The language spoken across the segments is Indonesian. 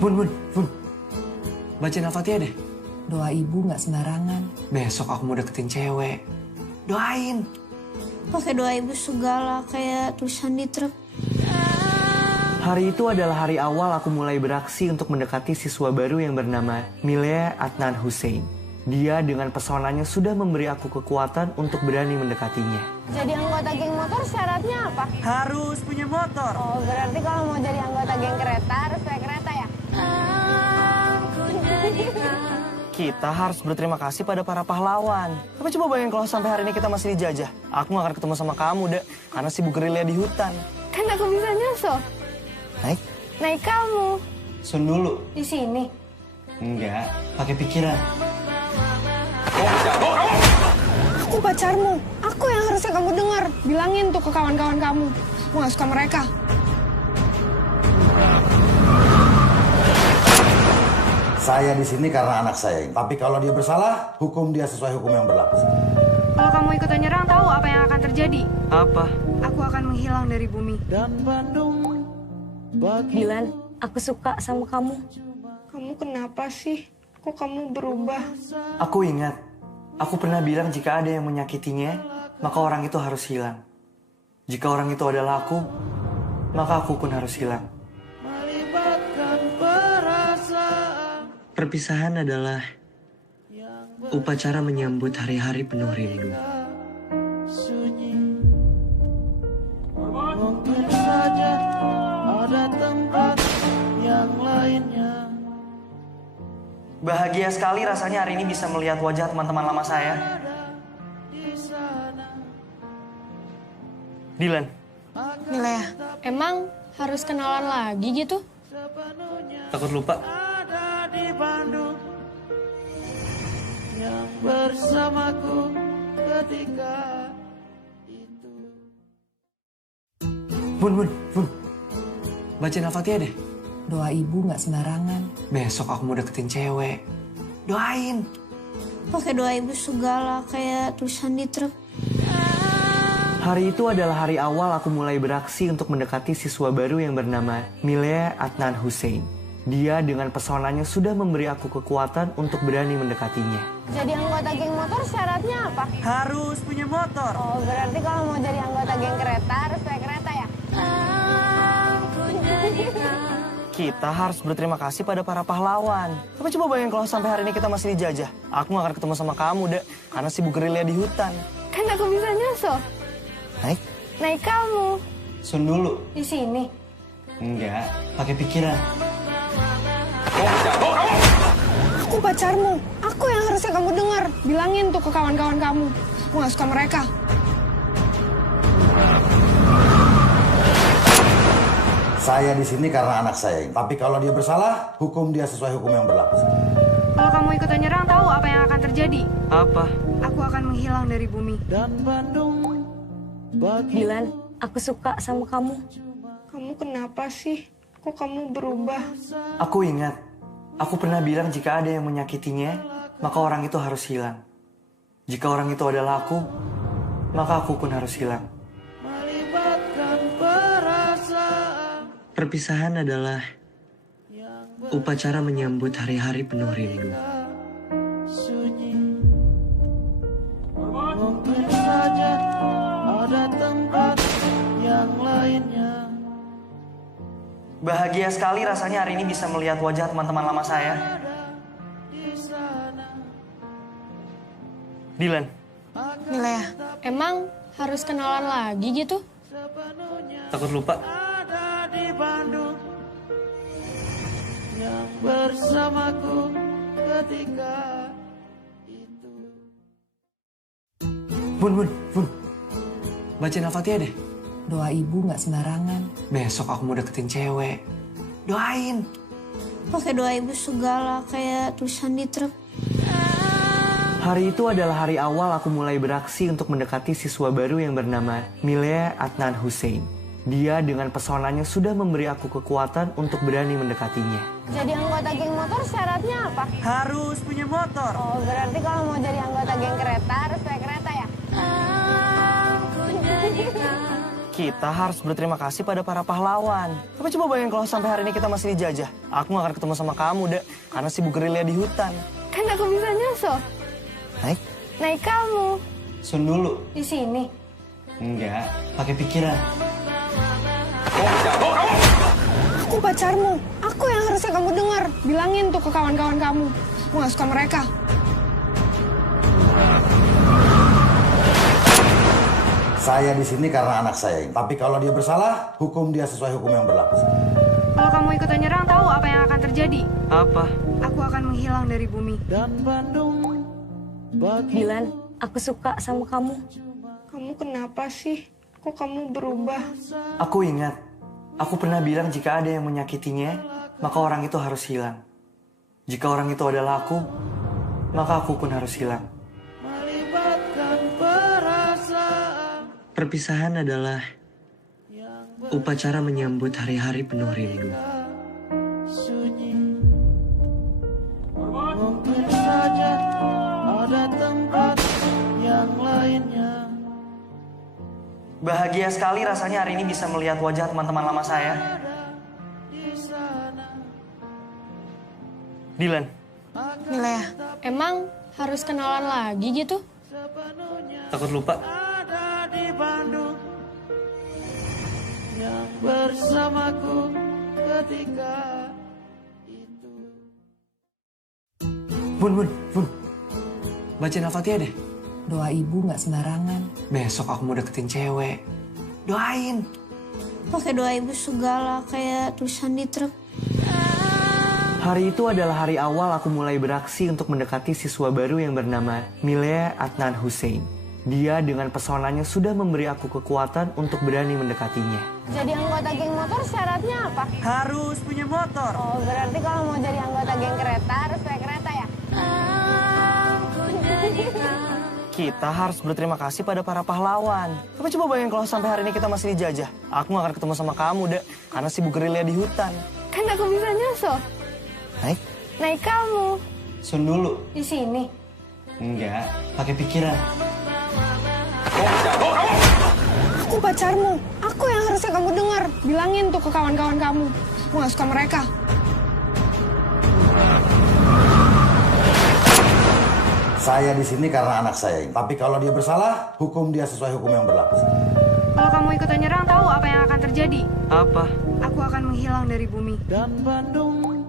Bun. Bacain Al-Fatihah deh. Doa ibu nggak sembarangan. Besok aku mau deketin cewek. Doain. Pakai doa ibu segala kayak tulisan di truk. Hari itu adalah hari awal aku mulai beraksi untuk mendekati siswa baru yang bernama Milea Adnan Hussein. Dia dengan pesonanya sudah memberi aku kekuatan untuk berani mendekatinya. Jadi anggota geng motor syaratnya apa? Harus punya motor. Oh, berarti kalau mau jadi anggota geng kereta harus pakai kereta ya? Kita harus berterima kasih pada para pahlawan. Tapi coba bayangin kalau sampai hari ini kita masih dijajah. Aku gak akan ketemu sama kamu, Dek. Karena sibuk gerilya di hutan. Kan aku bisa nyusul. Naik Kamu. Sun dulu. Di sini. Enggak, pakai pikiran. Aku pacarmu. Aku yang harusnya kamu dengar. Bilangin tuh ke kawan-kawan kamu. Aku gak suka mereka. Saya di sini karena anak saya. Tapi kalau dia bersalah, hukum dia sesuai hukum yang berlaku. Kalau kamu ikutan nyerang, tahu apa yang akan terjadi? Apa? Aku akan menghilang dari bumi. Dilan, aku suka sama kamu. Kamu kenapa sih? Kok kamu berubah? Aku ingat, aku pernah bilang jika ada yang menyakitinya, maka orang itu harus hilang. Jika orang itu adalah aku, maka aku pun harus hilang. Perpisahan adalah upacara menyambut hari-hari penuh rindu. Mungkin saja ada tempat yang lainnya. Bahagia sekali rasanya hari ini bisa melihat wajah teman-teman lama saya. Dilan. Milea, emang harus kenalan lagi gitu? Takut lupa. Ada di Bandung yang bersamaku ketika itu. Bun. Bacain Al-Fatihah deh. Doa ibu nggak sembarangan. Besok aku mau deketin cewek. Doain. Pakai doa ibu segala kayak tulisan di truk. Hari itu adalah hari awal aku mulai beraksi untuk mendekati siswa baru yang bernama Milea Adnan Hussein. Dia dengan pesonanya sudah memberi aku kekuatan untuk berani mendekatinya. Jadi anggota geng motor syaratnya apa? Harus punya motor. Oh, berarti kalau mau jadi anggota geng kereta harus pakai kereta ya? Kita harus berterima kasih pada para pahlawan. Tapi coba bayangin kalau sampai hari ini kita masih dijajah. Aku gak akan ketemu sama kamu, Dek. Karena sibuk gerilya di hutan. Kan aku bisa nyusul. Naik kamu. Sun dulu. Di sini. Enggak, pakai pikiran. Aku pacarmu. Aku yang harusnya kamu dengar. Bilangin tuh ke kawan-kawan kamu. Aku gak suka mereka. Saya di sini karena anak saya. Tapi kalau dia bersalah, hukum dia sesuai hukum yang berlaku. Kalau kamu ikutan nyerang, tahu apa yang akan terjadi? Apa? Aku akan menghilang dari bumi. Dan Bandung Dilan, aku suka sama kamu. Kamu kenapa sih? Kok kamu berubah? Aku ingat, aku pernah bilang jika ada yang menyakitinya, maka orang itu harus hilang. Jika orang itu adalah aku, maka aku pun harus hilang. melibatkan perasaan. Perpisahan adalah upacara menyambut hari-hari penuh rindu. Sunyi. Mungkin saja ada tempat yang lainnya. Bahagia sekali rasanya hari ini bisa melihat wajah teman-teman lama saya. Dilan. Milea, emang harus kenalan lagi gitu? Takut lupa. Ada di Bandung yang bersamaku ketika itu. Bun. Bacain Al-Fatihah deh. Doa ibu nggak sembarangan. Besok aku mau deketin cewek. Doain. Pakai doa ibu segala kayak tulisan di truk. Hari itu adalah hari awal aku mulai beraksi untuk mendekati siswa baru yang bernama Milea Adnan Hussein. Dia dengan pesonanya sudah memberi aku kekuatan untuk berani mendekatinya. Jadi anggota geng motor syaratnya apa? Harus punya motor. Oh, berarti kalau mau jadi anggota geng kereta harus pakai kereta ya? Kita harus berterima kasih pada para pahlawan. Tapi coba bayangin kalau sampai hari ini kita masih dijajah. Aku gak akan ketemu sama kamu, Dek. Karena sibuk gerilya di hutan. Kan aku bisa nyusul. Naik Kamu. Sun dulu. Di sini. Enggak, pakai pikiran. Aku pacarmu. Aku yang harusnya kamu dengar. Bilangin tuh ke kawan-kawan kamu. Aku gak suka mereka. Saya di sini karena anak saya. Tapi kalau dia bersalah, hukum dia sesuai hukum yang berlaku. Kalau kamu ikutan nyerang, tahu apa yang akan terjadi? Apa? Aku akan menghilang dari bumi. Dan Bandung bagi Dilan, aku suka sama kamu. Kamu kenapa sih? Kok kamu berubah? Aku ingat, aku pernah bilang jika ada yang menyakitinya, maka orang itu harus hilang. Jika orang itu adalah aku, maka aku pun harus hilang. melibatkan perasaan Perpisahan adalah upacara menyambut hari-hari penuh rindu. sunyi. Mungkin saja ada tempat yang lainnya. Bahagia sekali rasanya hari ini bisa melihat wajah teman-teman lama saya. Dilan, Milea, emang harus kenalan lagi gitu? takut lupa. Ada di Bandung yang bersamaku ketika itu. Bun. Bacain Al-Fatihah deh. Doa ibu nggak sembarangan. Besok aku mau deketin cewek. Doain. Pakai doa ibu segala kayak tulisan di truk. Hari itu adalah hari awal aku mulai beraksi untuk mendekati siswa baru yang bernama Milea Adnan Hussein. Dia dengan pesonanya sudah memberi aku kekuatan untuk berani mendekatinya. Jadi anggota geng motor syaratnya apa? Harus punya motor. Oh, berarti kalau mau jadi anggota geng kereta harus pakai kereta ya? Kita harus berterima kasih pada para pahlawan. Tapi coba bayangin kalau sampai hari ini kita masih dijajah. Aku gak akan ketemu sama kamu, Dek. Karena sibuk gerilya di hutan. Kan aku bisa nyusul. Naik Kamu. Sun dulu. Di sini. Enggak, pakai pikiran. Aku pacarmu. Aku yang harusnya kamu dengar. Bilangin tuh ke kawan-kawan kamu. Aku gak suka mereka. Saya di sini karena anak saya. Tapi kalau dia bersalah, hukum dia sesuai hukum yang berlaku. Kalau kamu ikutan nyerang, tahu apa yang akan terjadi? Apa? Aku akan menghilang dari bumi. Dan Bandung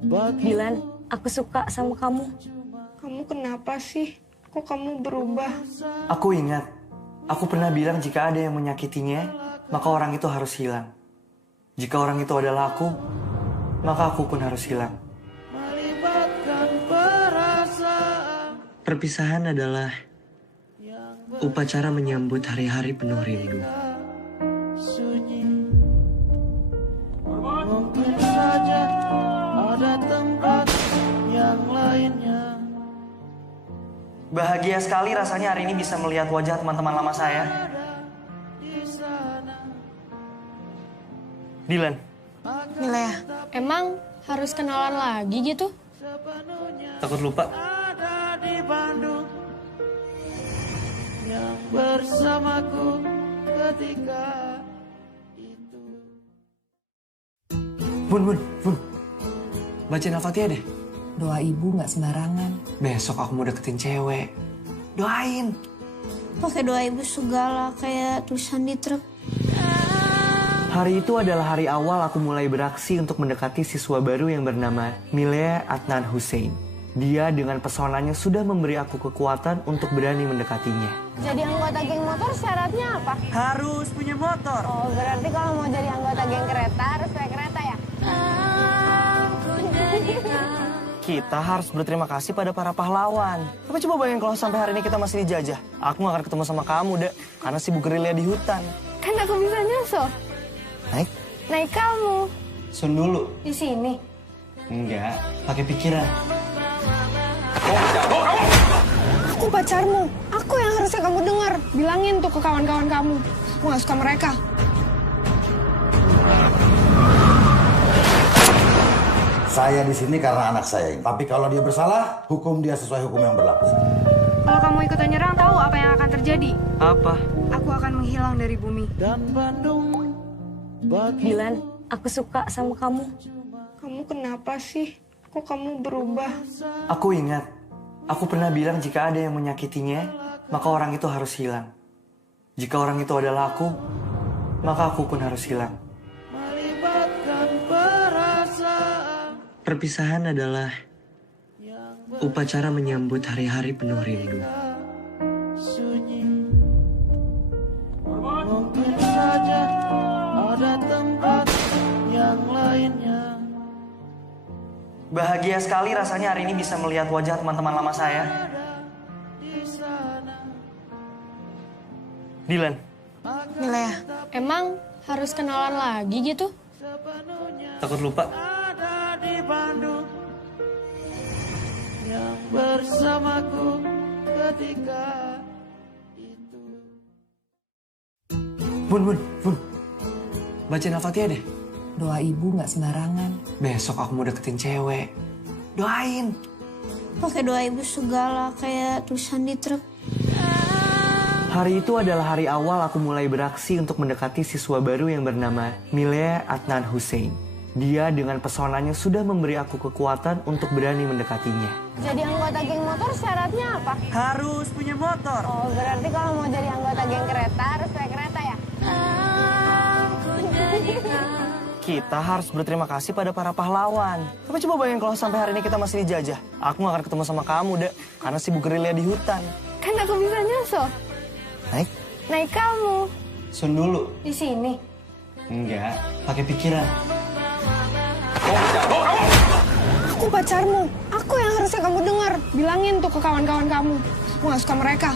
bagi Dilan, aku suka sama kamu. Kamu kenapa sih? Kok kamu berubah? Aku ingat, aku pernah bilang jika ada yang menyakitinya, maka orang itu harus hilang. Jika orang itu adalah aku, maka aku pun harus hilang. melibatkan perasaan Perpisahan adalah upacara menyambut hari-hari penuh rindu. sunyi. Mungkin saja ada tempat yang lainnya. Bahagia sekali rasanya hari ini bisa melihat wajah teman-teman lama saya. Dilan, Milea, emang harus kenalan lagi gitu? takut lupa. Ada di Bandung yang bersamaku ketika itu. Bun. Bacain Al-Fatihah deh. Doa ibu nggak sembarangan. Besok aku mau deketin cewek. Doain. Pakai doa ibu segala kayak tulisan di truk. Hari itu adalah hari awal aku mulai beraksi untuk mendekati siswa baru yang bernama Milea Adnan Hussein. Dia dengan pesonanya sudah memberi aku kekuatan untuk berani mendekatinya. Jadi anggota geng motor syaratnya apa? Harus punya motor. Oh, berarti kalau mau jadi anggota geng kereta harus pakai kereta ya? Kita harus berterima kasih pada para pahlawan. Tapi coba bayangin kalau sampai hari ini kita masih dijajah. Aku gak akan ketemu sama kamu, Dek. Karena sibuk gerilya di hutan. Kan aku bisa nyusul. Naik Kamu. Sun dulu. Di sini. Enggak, pakai pikiran. Aku pacarmu. Aku yang harusnya kamu dengar. Bilangin tuh ke kawan-kawan kamu. Aku gak suka mereka. Saya di sini karena anak saya. Tapi kalau dia bersalah, hukum dia sesuai hukum yang berlaku. Kalau kamu ikutan nyerang, tahu apa yang akan terjadi? Apa? Aku akan menghilang dari bumi. Dan Bandung bagi Dilan, aku suka sama kamu. Kamu kenapa sih? Kok kamu berubah? Aku ingat, aku pernah bilang jika ada yang menyakitinya, maka orang itu harus hilang. Jika orang itu adalah aku, maka aku pun harus hilang. melibatkan perasaan Perpisahan adalah upacara menyambut hari-hari penuh rindu. sunyi. Mungkin saja ada tempat yang lainnya. Bahagia sekali rasanya hari ini bisa melihat wajah teman-teman lama saya. Dilan, Milea, emang harus kenalan lagi gitu? takut lupa. Ada di Bandung yang bersamaku ketika itu. Bun. Bacain Al-Fatihah deh. Doa ibu nggak sembarangan. Besok aku mau deketin cewek. Doain. Pakai doa ibu segala kayak tulisan di truk. Hari itu adalah hari awal aku mulai beraksi untuk mendekati siswa baru yang bernama Milea Adnan Hussein. Dia dengan pesonanya sudah memberi aku kekuatan untuk berani mendekatinya. Jadi anggota geng motor syaratnya apa? Harus punya motor. Oh, berarti kalau mau jadi anggota geng kereta harus naik kereta ya? Kita harus berterima kasih pada para pahlawan. Tapi coba bayangin kalau sampai hari ini kita masih dijajah. Aku gak akan ketemu sama kamu, Dek. Karena sibuk gerilya di hutan. Kan aku bisa nyusul. Naik? Naik kamu. Sun dulu. Di sini. Enggak, pakai pikiran. Aku pacarmu. Aku yang harusnya kamu dengar. Bilangin tuh ke kawan-kawan kamu. Aku gak suka mereka.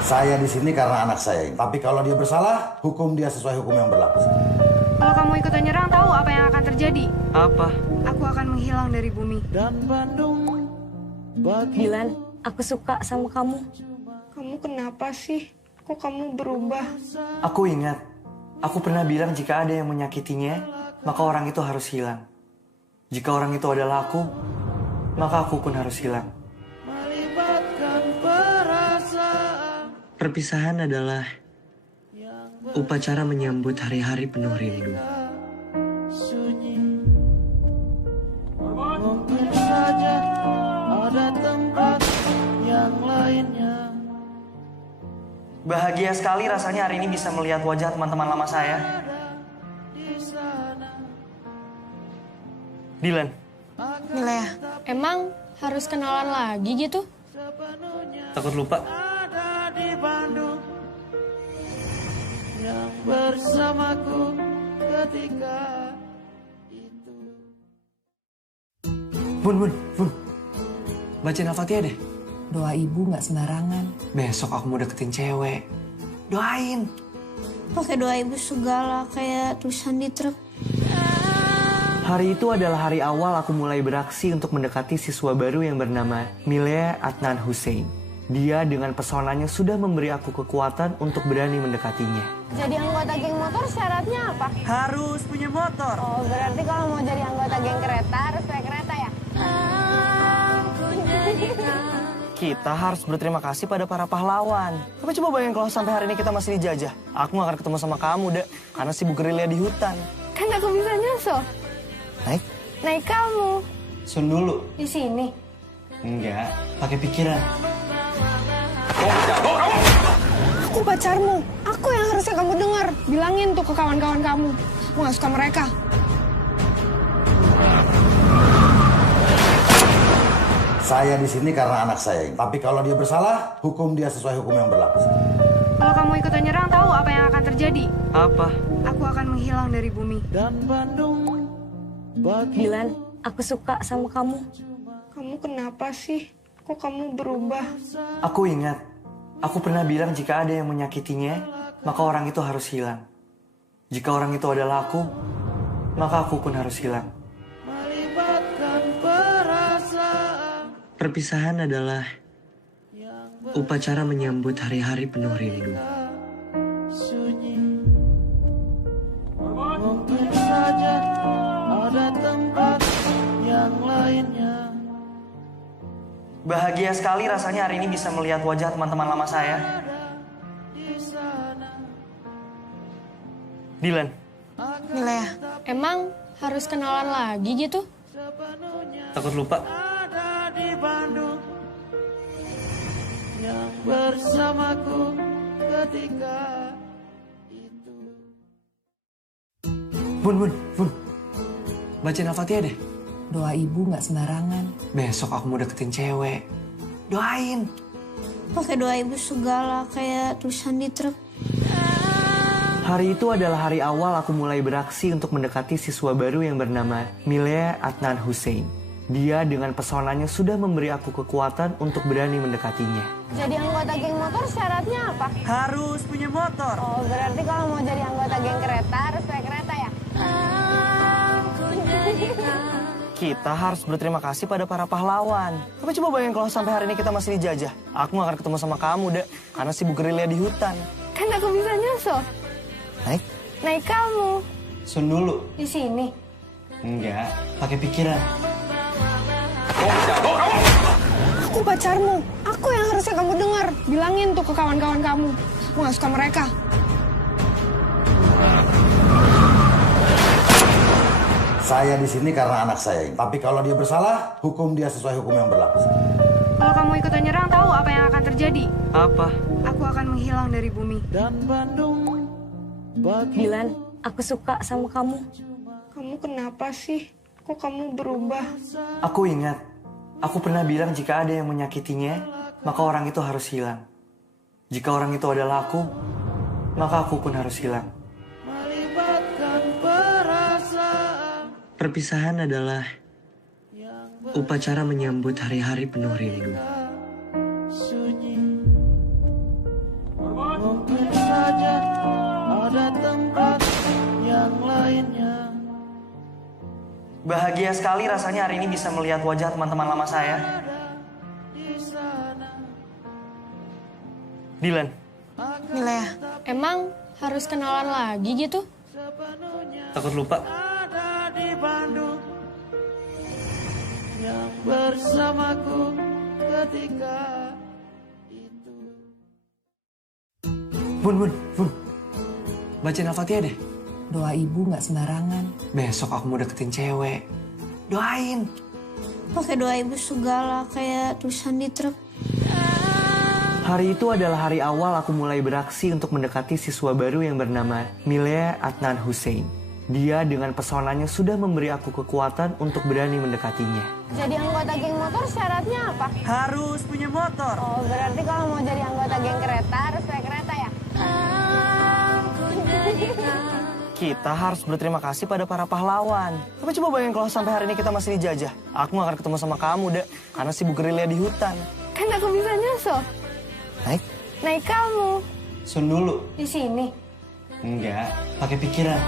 Saya di sini karena anak saya. Tapi kalau dia bersalah, hukum dia sesuai hukum yang berlaku. Kalau kamu ikutan nyerang, tahu apa yang akan terjadi? Apa? Aku akan menghilang dari bumi. Dan Bandung bagi Dilan, aku suka sama kamu. Kamu kenapa sih? Kok kamu berubah? Aku ingat, aku pernah bilang jika ada yang menyakitinya, maka orang itu harus hilang. Jika orang itu adalah aku, maka aku pun harus hilang. melibatkan perasaan Perpisahan adalah upacara menyambut hari-hari penuh rindu. sunyi. Mungkin saja ada tempat yang lainnya. Bahagia sekali rasanya hari ini bisa melihat wajah teman-teman lama saya. Dilan, Milea, emang harus kenalan lagi gitu? takut lupa. Ada di Bandung yang bersamaku ketika itu. Bun. Bacain Al-Fatihah deh. Doa ibu nggak sembarangan. Besok aku mau deketin cewek. Doain. Pakai doa ibu segala kayak tulisan di truk. Hari itu adalah hari awal aku mulai beraksi untuk mendekati siswa baru yang bernama Milea Adnan Hussein. Dia dengan pesonanya sudah memberi aku kekuatan untuk berani mendekatinya. Jadi anggota geng motor syaratnya apa? Harus punya motor. Oh, berarti kalau mau jadi anggota geng kereta harus naik kereta ya? Kita harus berterima kasih pada para pahlawan. Tapi coba bayangin kalau sampai hari ini kita masih dijajah. Aku gak akan ketemu sama kamu, Dek. Karena sibuk gerilya di hutan. Kan aku bisa nyusul. Naik? Naik kamu. Sun dulu. Di sini. Enggak, pakai pikiran. Aku pacarmu. Aku yang harusnya kamu dengar. Bilangin tuh ke kawan-kawan kamu. Aku gak suka mereka. Saya di sini karena anak saya. Tapi kalau dia bersalah, hukum dia sesuai hukum yang berlaku. Kalau kamu ikutan nyerang, tahu apa yang akan terjadi? Apa? Aku akan menghilang dari bumi. Dan Bandung bagi Dilan, aku suka sama kamu. Kamu kenapa sih? Kok kamu berubah? Aku ingat, aku pernah bilang jika ada yang menyakitinya, maka orang itu harus hilang. Jika orang itu adalah aku, maka aku pun harus hilang. melibatkan perasaan Perpisahan adalah upacara menyambut hari-hari penuh rindu. sunyi. Mungkin saja ada tempat yang lain. Bahagia sekali rasanya hari ini bisa melihat wajah teman-teman lama saya. Dilan. Milea, emang harus kenalan lagi gitu? Takut lupa. Ada di Bandung yang bersamaku ketika itu. Bun. Bacain Al-Fatihah deh. Doa ibu nggak sembarangan. Besok aku mau deketin cewek. Doain. Pakai doa ibu segala kayak tulisan di truk. Hari itu adalah hari awal aku mulai beraksi untuk mendekati siswa baru yang bernama Milea Adnan Hussein. Dia dengan pesonanya sudah memberi aku kekuatan untuk berani mendekatinya. Jadi anggota geng motor syaratnya apa? Harus punya motor. Oh, berarti kalau mau jadi anggota geng kereta harus naik kereta ya? Kita harus berterima kasih pada para pahlawan. Tapi coba bayangin kalau sampai hari ini kita masih dijajah. Aku gak akan ketemu sama kamu, Dek. Karena sibuk gerilya di hutan. Kan aku bisa nyusul. Naik kamu. Sun dulu. Di sini. Enggak, pakai pikiran. Aku pacarmu. Aku yang harusnya kamu dengar. Bilangin tuh ke kawan-kawan kamu. Aku gak suka mereka. Saya di sini karena anak saya. Tapi kalau dia bersalah, hukum dia sesuai hukum yang berlaku. Kalau kamu ikutan nyerang, tahu apa yang akan terjadi? Apa? Aku akan menghilang dari bumi. Dan Bandung bagi Dilan, aku suka sama kamu. Kamu kenapa sih? Kok kamu berubah? Aku ingat, aku pernah bilang jika ada yang menyakitinya, maka orang itu harus hilang. Jika orang itu adalah aku, maka aku pun harus hilang. melibatkan perasaan Perpisahan adalah upacara menyambut hari-hari penuh rindu. sunyi. Mungkin saja ada tempat yang lainnya. Bahagia sekali rasanya hari ini bisa melihat wajah teman-teman lama saya. Dilan. Milea, emang harus kenalan lagi gitu? Takut lupa. Ada di Bandung yang bersamaku ketika itu. Bun. Bacain Al-Fatihah deh. Doa ibu nggak sembarangan. Besok aku mau deketin cewek. Doain. Pakai doa ibu segala kayak tulisan di truk. Hari itu adalah hari awal aku mulai beraksi untuk mendekati siswa baru yang bernama Milea Adnan Hussein. Dia dengan pesonanya sudah memberi aku kekuatan untuk berani mendekatinya. Jadi anggota geng motor syaratnya apa? Harus punya motor. Oh, berarti kalau mau jadi anggota geng kereta harus naik kereta ya? Kita harus berterima kasih pada para pahlawan. Tapi coba bayangin kalau sampai hari ini kita masih dijajah. Aku gak akan ketemu sama kamu, Dek. Karena sibuk gerilya di hutan. Kan aku bisa nyusul. Naik kamu. Sun dulu. Di sini. Enggak, pakai pikiran.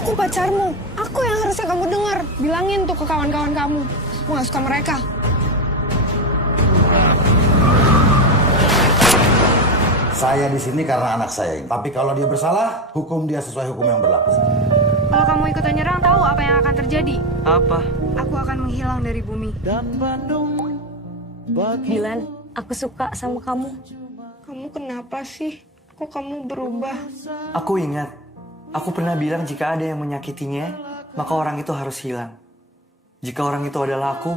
Aku pacarmu. Aku yang harusnya kamu dengar. Bilangin tuh ke kawan-kawan kamu. Aku gak suka mereka. Saya di sini karena anak saya. Tapi kalau dia bersalah, hukum dia sesuai hukum yang berlaku. Kalau kamu ikutan nyerang, tahu apa yang akan terjadi? Apa? Aku akan menghilang dari bumi. Dan Bandung bagi Dilan, aku suka sama kamu. Kamu kenapa sih? Kok kamu berubah? Aku ingat, aku pernah bilang jika ada yang menyakitinya, maka orang itu harus hilang. Jika orang itu adalah aku,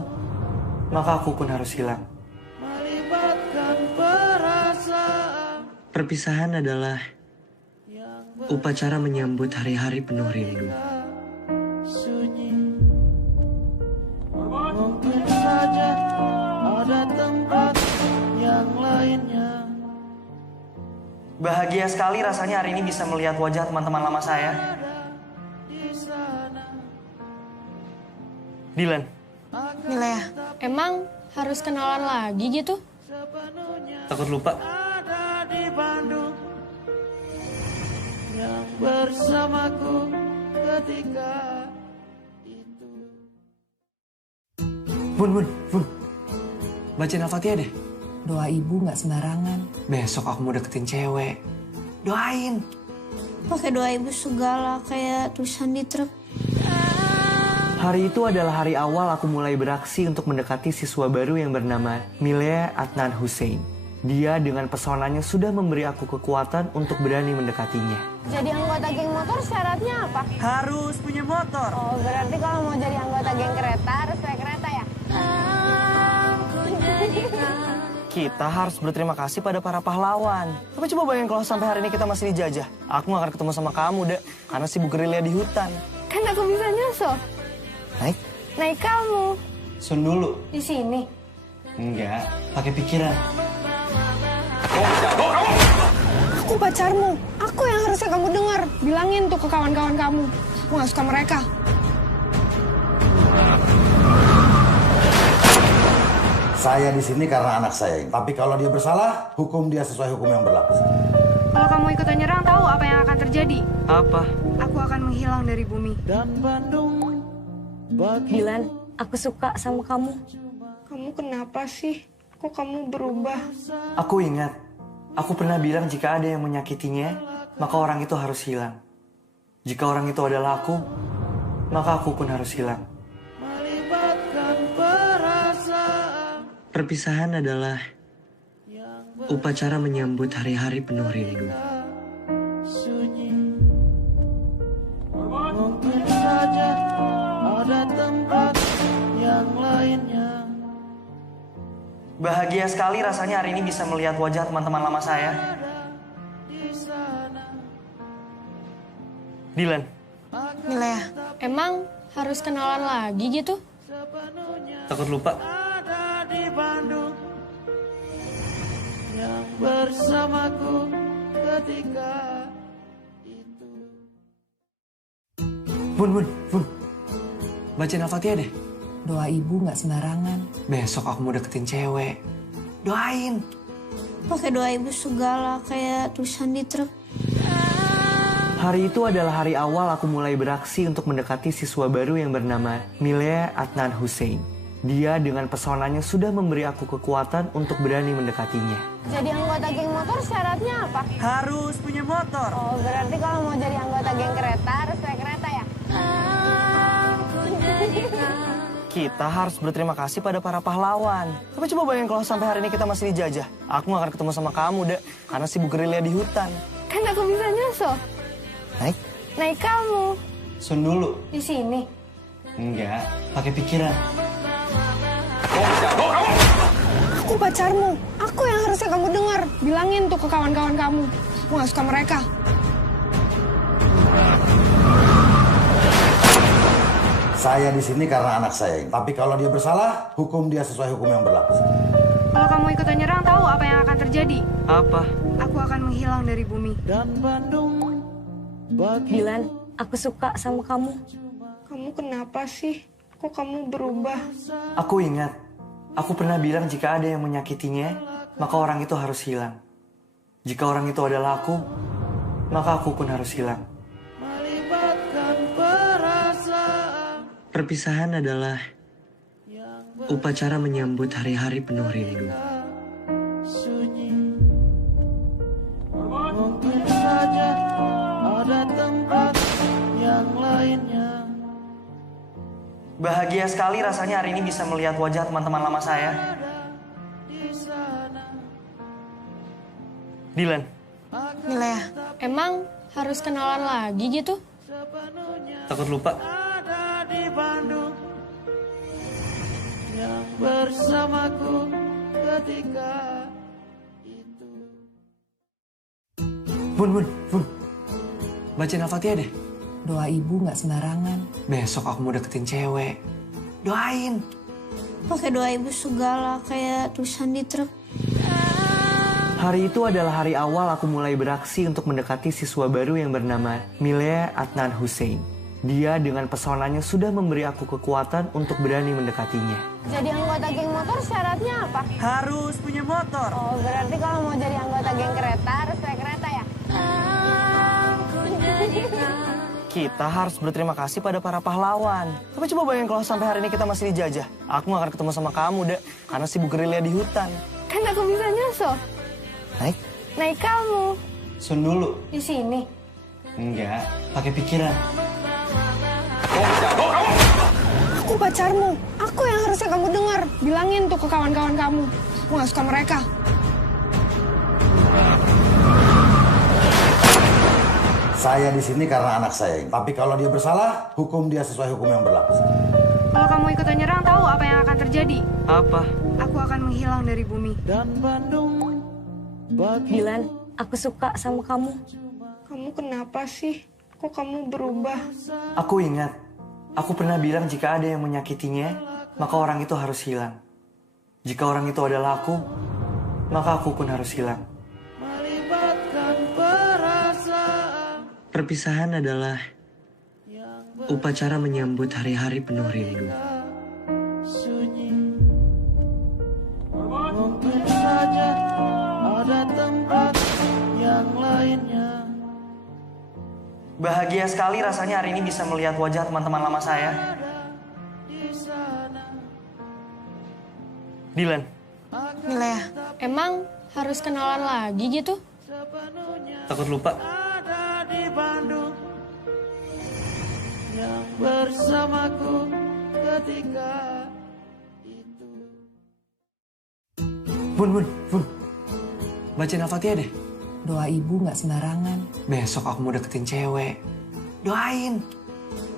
maka aku pun harus hilang. melibatkan perasaan Perpisahan adalah upacara menyambut hari-hari penuh rindu. sunyi. Mungkin saja ada tempat yang lainnya. Bahagia sekali rasanya hari ini bisa melihat wajah teman-teman lama saya. Dilan. Milea, emang harus kenalan lagi gitu? Takut lupa. Ada di Bandung yang bersamaku ketika itu. Bun. Bacain Al-Fatihah deh. Doa ibu nggak sembarangan. Besok aku mau deketin cewek. Doain. Pakai doa ibu segala kayak tulisan di truk. Hari itu adalah hari awal aku mulai beraksi untuk mendekati siswa baru yang bernama Milea Adnan Hussein. Dia dengan pesonanya sudah memberi aku kekuatan untuk berani mendekatinya. Jadi anggota geng motor syaratnya apa? Harus punya motor. Oh, berarti kalau mau jadi anggota geng kereta harus naik kereta ya? Kita harus berterima kasih pada para pahlawan. Tapi coba bayangin kalau sampai hari ini kita masih dijajah. Aku gak akan ketemu sama kamu, Dek. Karena sibuk gerilya di hutan. Kan aku bisa nyusul. Naik? Naik kamu. Sun dulu. Di sini. Enggak, pakai pikiran. Aku pacarmu. Aku yang harusnya kamu dengar. Bilangin tuh ke kawan-kawan kamu. Aku gak suka mereka. Saya di sini karena anak saya. Tapi kalau dia bersalah, hukum dia sesuai hukum yang berlaku. Kalau kamu ikutan nyerang, tahu apa yang akan terjadi? Apa? Aku akan menghilang dari bumi. Dan Bandung bagi Dilan, aku suka sama kamu. Kamu kenapa sih? Kok kamu berubah? Aku ingat, aku pernah bilang jika ada yang menyakitinya, maka orang itu harus hilang. Jika orang itu adalah aku, maka aku pun harus hilang. melibatkan perasaan Perpisahan adalah upacara menyambut hari-hari penuh rindu. sunyi. Mungkin saja ada tempat yang lainnya. Bahagia sekali rasanya hari ini bisa melihat wajah teman-teman lama saya. Dilan, Milea, emang harus kenalan lagi gitu? takut lupa. Ada di Bandung yang bersamaku ketika itu. Bun. Bacain Al-Fatihah deh. Doa ibu nggak sembarangan. Besok aku mau deketin cewek. Doain. Pakai doa ibu segala kayak tulisan di truk. Hari itu adalah hari awal aku mulai beraksi untuk mendekati siswa baru yang bernama Milea Adnan Hussein. Dia dengan pesonanya sudah memberi aku kekuatan untuk berani mendekatinya. Jadi anggota geng motor syaratnya apa? Harus punya motor. Oh, berarti kalau mau jadi anggota geng kereta harus naik kereta ya? Kita harus berterima kasih pada para pahlawan. Tapi coba bayangin kalau sampai hari ini kita masih dijajah. Aku gak akan ketemu sama kamu, Dek. Karena sibuk gerilya di hutan. Kan aku bisa nyusul. Naik? Naik kamu. Sun dulu. Di sini. Enggak, pakai pikiran. Aku pacarmu. Aku yang harusnya kamu dengar. Bilangin tuh ke kawan-kawan kamu. Aku gak suka mereka. Saya di sini karena anak saya. Tapi kalau dia bersalah, hukum dia sesuai hukum yang berlaku. Kalau kamu ikutan nyerang, tahu apa yang akan terjadi? Apa? Aku akan menghilang dari bumi. Dan Bandung bagi Dilan, aku suka sama kamu. Kamu kenapa sih? Kok kamu berubah? Aku ingat, aku pernah bilang jika ada yang menyakitinya, maka orang itu harus hilang. Jika orang itu adalah aku, maka aku pun harus hilang. melibatkan perasaan Perpisahan adalah upacara menyambut hari-hari penuh rindu. sunyi. Mungkin saja ada tempat yang lainnya. Bahagia sekali rasanya hari ini bisa melihat wajah teman-teman lama saya. Dilan, Milea, emang harus kenalan lagi gitu? takut lupa. Ada di Bandung yang bersamaku ketika itu. Bun. Bacain Al-Fatihah deh. Doa ibu nggak sembarangan. Besok aku mau deketin cewek. Doain. Pakai doa ibu segala kayak tulisan di truk. Hari itu adalah hari awal aku mulai beraksi untuk mendekati siswa baru yang bernama Milea Adnan Hussein. Dia dengan pesonanya sudah memberi aku kekuatan untuk berani mendekatinya. Jadi anggota geng motor syaratnya apa? Harus punya motor. Oh, berarti kalau mau jadi anggota geng kereta harus naik kereta ya? Kita harus berterima kasih pada para pahlawan. Tapi coba bayangin kalau sampai hari ini kita masih dijajah. Aku gak akan ketemu sama kamu, Dek. Karena sibuk gerilya di hutan. Kan aku bisa nyusul. Naik? Naik kamu. Sun dulu. Di sini. Enggak, pakai pikiran. Aku pacarmu. Aku yang harusnya kamu dengar. Bilangin tuh ke kawan-kawan kamu. Aku gak suka mereka. Saya di sini karena anak saya. Tapi kalau dia bersalah, hukum dia sesuai hukum yang berlaku. Kalau kamu ikutan nyerang, tahu apa yang akan terjadi? Apa? Aku akan menghilang dari bumi. Dan Bandung bagi Dilan, aku suka sama kamu. Kamu kenapa sih? Kok kamu berubah? Aku ingat, aku pernah bilang jika ada yang menyakitinya, maka orang itu harus hilang. Jika orang itu adalah aku, maka aku pun harus hilang. melibatkan perasaan Perpisahan adalah upacara menyambut hari-hari penuh rindu. sunyi. Mungkin saja ada tempat yang lainnya. Bahagia sekali rasanya hari ini bisa melihat wajah teman-teman lama saya. Dilan, Milea, emang harus kenalan lagi gitu? takut lupa. Ada di Bandung yang bersamaku ketika itu. Bun. Bacain Al-Fatihah deh. Doa ibu nggak sembarangan. Besok aku mau deketin cewek. Doain.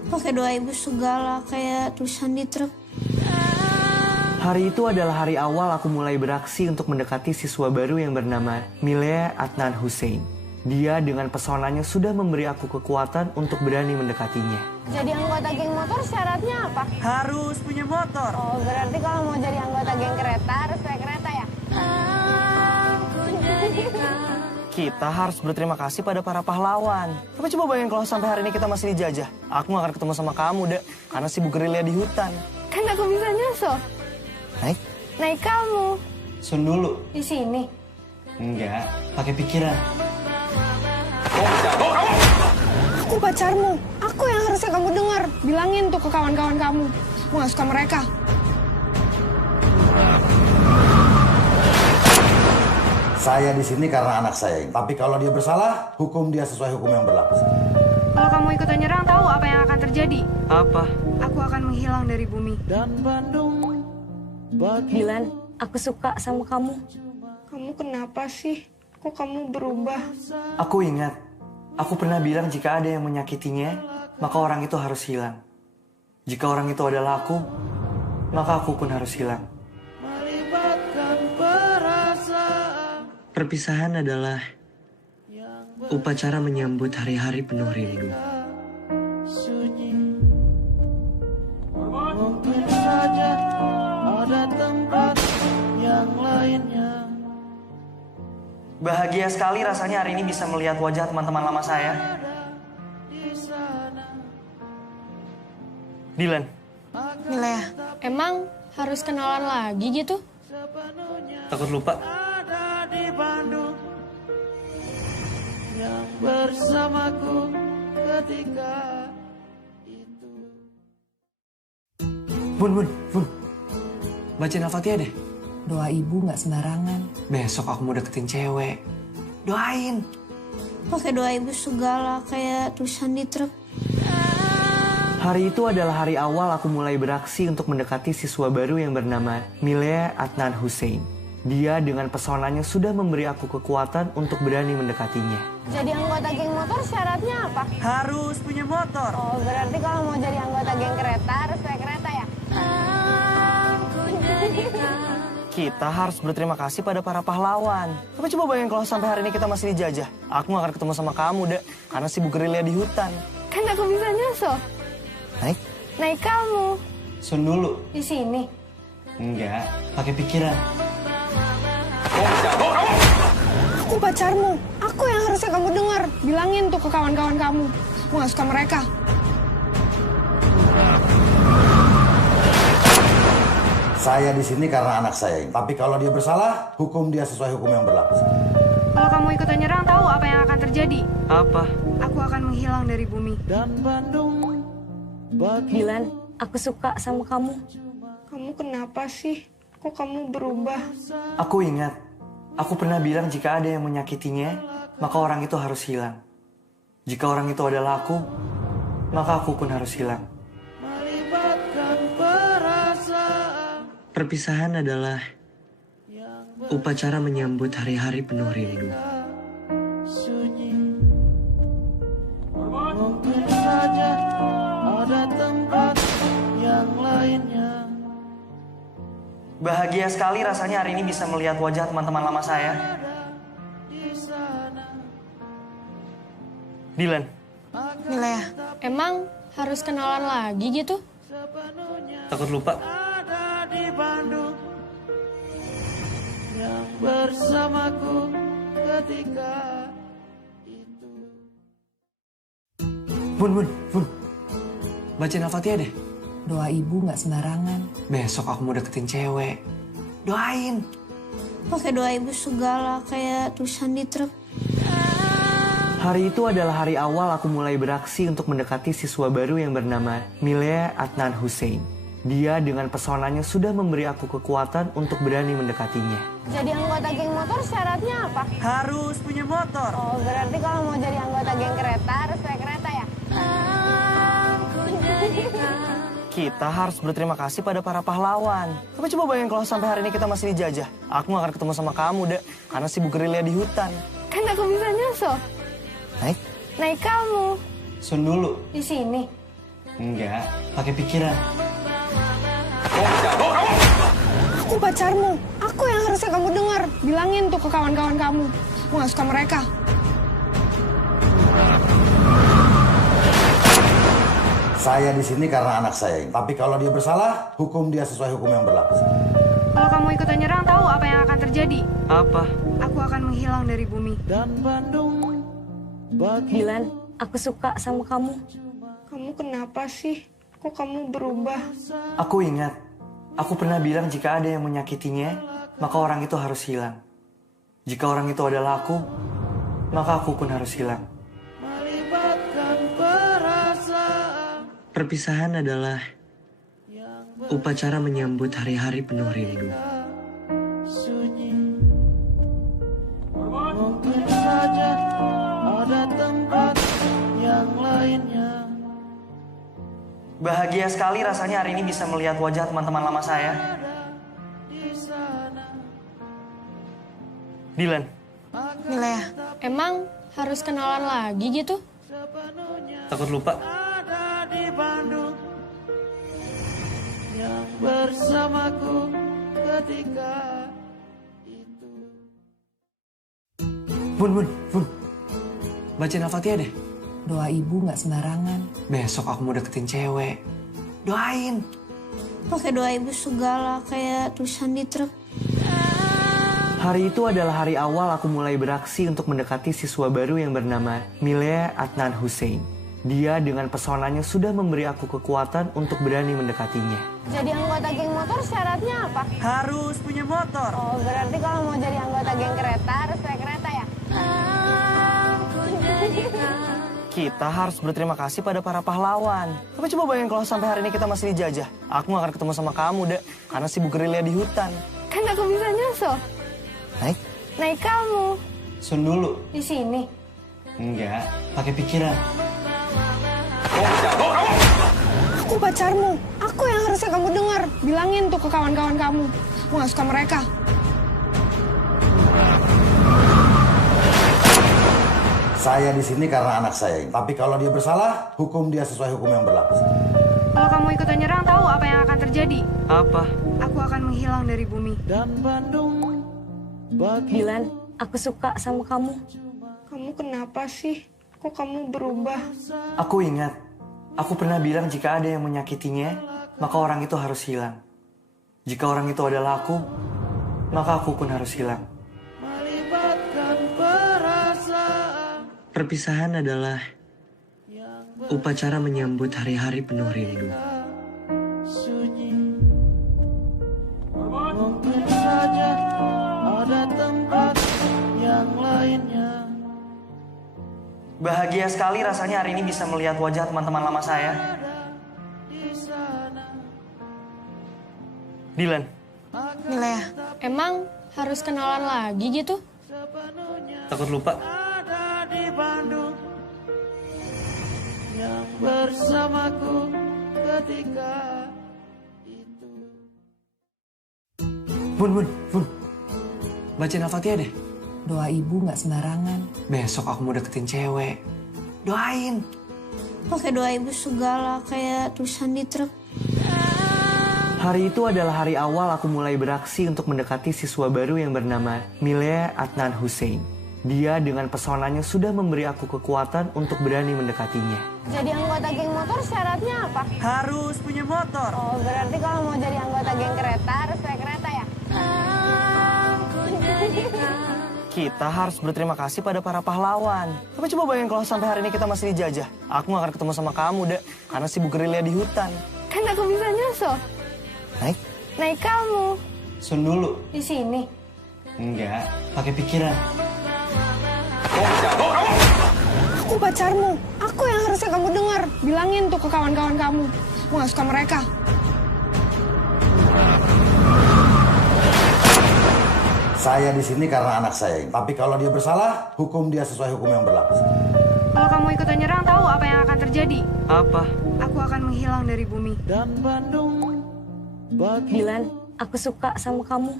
Pakai doa ibu segala kayak tulisan di truk. Hari itu adalah hari awal aku mulai beraksi untuk mendekati siswa baru yang bernama Milea Adnan Hussein. Dia dengan pesonanya sudah memberi aku kekuatan untuk berani mendekatinya. Jadi anggota geng motor syaratnya apa? Harus punya motor. Oh, berarti kalau mau jadi anggota geng kereta harus naik kereta ya? Kita harus berterima kasih pada para pahlawan. Tapi coba bayangin kalau sampai hari ini kita masih dijajah. Aku gak akan ketemu sama kamu, Dek. Karena sibuk gerilya di hutan. Kan aku bisa nyusul. Naik? Naik kamu. Sun dulu. Di sini. Enggak, pakai pikiran. Aku pacarmu. Aku yang harusnya kamu dengar. Bilangin tuh ke kawan-kawan kamu. Aku gak suka mereka. Saya di sini karena anak saya. Tapi kalau dia bersalah, hukum dia sesuai hukum yang berlaku. Kalau kamu ikutan nyerang, tahu apa yang akan terjadi? Apa? Aku akan menghilang dari bumi. Dan Bandung bagi Dilan, aku suka sama kamu. Kamu kenapa sih? Kok kamu berubah? Aku ingat, aku pernah bilang jika ada yang menyakitinya, maka orang itu harus hilang. Jika orang itu adalah aku, maka aku pun harus hilang. melibatkan perasaan Perpisahan adalah upacara menyambut hari-hari penuh rindu. sunyi. Mungkin saja ada tempat yang lainnya. Bahagia sekali rasanya hari ini bisa melihat wajah teman-teman lama saya. Dilan, Milea, emang harus kenalan lagi gitu? takut lupa. Ada di Bandung yang bersamaku ketika itu. Bun. Bacain Al-Fatihah deh. Doa ibu nggak sembarangan. Besok aku mau deketin cewek. Doain. Pakai doa ibu segala kayak tulisan di truk. Hari itu adalah hari awal aku mulai beraksi untuk mendekati siswa baru yang bernama Milea Adnan Hussein. Dia dengan pesonanya sudah memberi aku kekuatan untuk berani mendekatinya. Jadi anggota geng motor syaratnya apa? Harus punya motor. Oh, berarti kalau mau jadi anggota geng kereta harus naik kereta ya? Kita harus berterima kasih pada para pahlawan. Tapi coba bayangin kalau sampai hari ini kita masih dijajah. Aku gak akan ketemu sama kamu, Dek. Karena sibuk gerilya di hutan. Kan aku bisa nyusul. Naik? Naik kamu. Sun dulu. Di sini. Enggak, pakai pikiran. Aku pacarmu. Aku yang harusnya kamu dengar. Bilangin tuh ke kawan-kawan kamu. Aku gak suka mereka. Saya di sini karena anak saya. Tapi kalau dia bersalah, hukum dia sesuai hukum yang berlaku. Kalau kamu ikutan nyerang, tahu apa yang akan terjadi? Apa? Aku akan menghilang dari bumi. Dan Bandung bagi Dilan, aku suka sama kamu. Kamu kenapa sih? Kok kamu berubah? Aku ingat, aku pernah bilang jika ada yang menyakitinya, maka orang itu harus hilang. Jika orang itu adalah aku, maka aku pun harus hilang. melibatkan Perpisahan adalah upacara menyambut hari-hari penuh rindu. sunyi. Mungkin saja ada tempat yang lainnya. Bahagia sekali rasanya hari ini bisa melihat wajah teman-teman lama saya. Dylan, Milea, emang harus kenalan lagi gitu? takut lupa. Ada di Bandung yang bersamaku ketika itu. Bun. Bacain Al-Fatihah deh. Doa ibu nggak sembarangan. Besok aku mau deketin cewek. Doain. Pakai doa ibu segala kayak tulisan di truk. Hari itu adalah hari awal aku mulai beraksi untuk mendekati siswa baru yang bernama Milea Adnan Hussein. Dia dengan pesonanya sudah memberi aku kekuatan untuk berani mendekatinya. Jadi anggota geng motor syaratnya apa? Harus punya motor. Oh, berarti kalau mau jadi anggota geng kereta harus naik kereta ya? Kita harus berterima kasih pada para pahlawan. Tapi coba bayangin kalau sampai hari ini kita masih dijajah. Aku gak akan ketemu sama kamu, Dek. Karena sibuk gerilya di hutan. Kan aku bisa nyusul. Naik kamu. Sun dulu. Di sini. Enggak, pakai pikiran. Aku pacarmu. Aku yang harusnya kamu dengar. Bilangin tuh ke kawan-kawan kamu. Aku gak suka mereka. Saya di sini karena anak saya. Tapi kalau dia bersalah, hukum dia sesuai hukum yang berlaku. Kalau kamu ikutan nyerang, tahu apa yang akan terjadi? Apa? Aku akan menghilang dari bumi. Dan Bandung bagi Dylan, aku suka sama kamu. Kamu kenapa sih? Kok kamu berubah? Aku ingat, aku pernah bilang jika ada yang menyakitinya, maka orang itu harus hilang. Jika orang itu adalah aku, maka aku pun harus hilang. melibatkan perasaan. Perpisahan adalah upacara menyambut hari-hari penuh rindu. Sunyi. Mungkin saja ada tempat yang lainnya. Bahagia sekali rasanya hari ini bisa melihat wajah teman-teman lama saya. Dylan, Milea, emang harus kenalan lagi gitu? takut lupa. Ada di Bandung yang bersamaku ketika itu. Bun. Bacain Al-Fatihah deh. Doa ibu nggak sembarangan. Besok aku mau deketin cewek. Doain. Pakai doa ibu segala kayak tulisan di truk. Hari itu adalah hari awal aku mulai beraksi untuk mendekati siswa baru yang bernama Milea Adnan Hussein. Dia dengan pesonanya sudah memberi aku kekuatan untuk berani mendekatinya. Jadi anggota geng motor syaratnya apa? Harus punya motor. Oh, berarti kalau mau jadi anggota geng kereta harus naik kereta ya? Kita harus berterima kasih pada para pahlawan. Tapi coba bayangin kalau sampai hari ini kita masih dijajah. Aku gak akan ketemu sama kamu, Dek. Karena sibuk gerilya di hutan. Kan aku bisa nyusul. Naik kamu. Sun dulu. Di sini. Enggak, pakai pikiran. Aku pacarmu. Aku yang harusnya kamu dengar. Bilangin tuh ke kawan-kawan kamu. Aku gak suka mereka. Saya di sini karena anak saya. Tapi kalau dia bersalah, hukum dia sesuai hukum yang berlaku. Kalau kamu ikutan nyerang, tahu apa yang akan terjadi? Apa? Aku akan menghilang dari bumi. Dan Bandung bagi Dylan, aku suka sama kamu. Kamu kenapa sih? Kok kamu berubah? Aku ingat, aku pernah bilang jika ada yang menyakitinya, maka orang itu harus hilang. Jika orang itu adalah aku, maka aku pun harus hilang. melibatkan perasaan. Perpisahan adalah upacara menyambut hari-hari penuh rindu. Sunyi. Mungkin saja ada tempat yang lainnya. Bahagia sekali rasanya hari ini bisa melihat wajah teman-teman lama saya. Dylan, Milea, emang harus kenalan lagi gitu? takut lupa. Ada di Bandung yang bersamaku ketika Bun. Bacain Al-Fatihah deh. Doa ibu nggak sembarangan. Besok aku mau deketin cewek. Doain. Pakai doa ibu segala kayak tulisan di truk. Hari itu adalah hari awal aku mulai beraksi untuk mendekati siswa baru yang bernama Milea Adnan Hussein. Dia dengan pesonanya sudah memberi aku kekuatan untuk berani mendekatinya. Jadi anggota geng motor syaratnya apa? Harus punya motor. Oh, berarti kalau mau jadi anggota geng kereta harus naik kereta ya? Kita harus berterima kasih pada para pahlawan. Tapi coba bayangin kalau sampai hari ini kita masih dijajah. Aku gak akan ketemu sama kamu, Dek. Karena sibuk gerilya di hutan. Kan aku bisa nyusul. Naik kamu. Sun dulu. Di sini. Enggak, pakai pikiran. Aku pacarmu. Aku yang harusnya kamu dengar. Bilangin tuh ke kawan-kawan kamu. Aku gak suka mereka. Saya di sini karena anak saya. Tapi kalau dia bersalah, hukum dia sesuai hukum yang berlaku. Kalau kamu ikutan nyerang, tahu apa yang akan terjadi? Apa? Aku akan menghilang dari bumi. Dan Bandung bagi Dilan, aku suka sama kamu.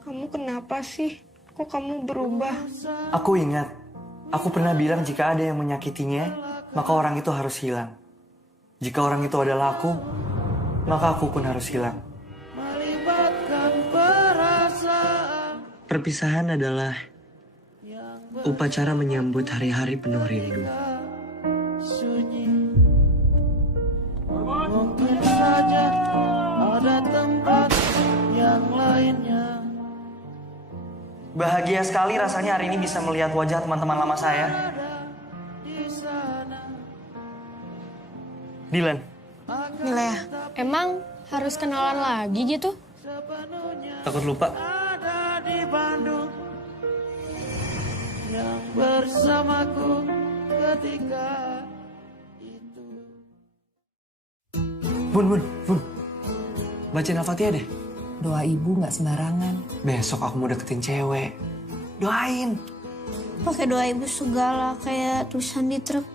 Kamu kenapa sih? Kok kamu berubah? Aku ingat, aku pernah bilang jika ada yang menyakitinya, maka orang itu harus hilang. Jika orang itu adalah aku, maka aku pun harus hilang. melibatkan perasaan Perpisahan adalah upacara menyambut hari-hari penuh rindu. sunyi. Mungkin saja ada tempat yang lainnya. Bahagia sekali rasanya hari ini bisa melihat wajah teman-teman lama saya. Dilan, Milea, emang harus kenalan lagi gitu? takut lupa. Ada di Bandung yang bersamaku ketika itu. Bun. Bacain Al-Fatihah deh. Doa ibu nggak sembarangan. Besok aku mau deketin cewek. Doain. Pakai doa ibu segala kayak tulisan di truk.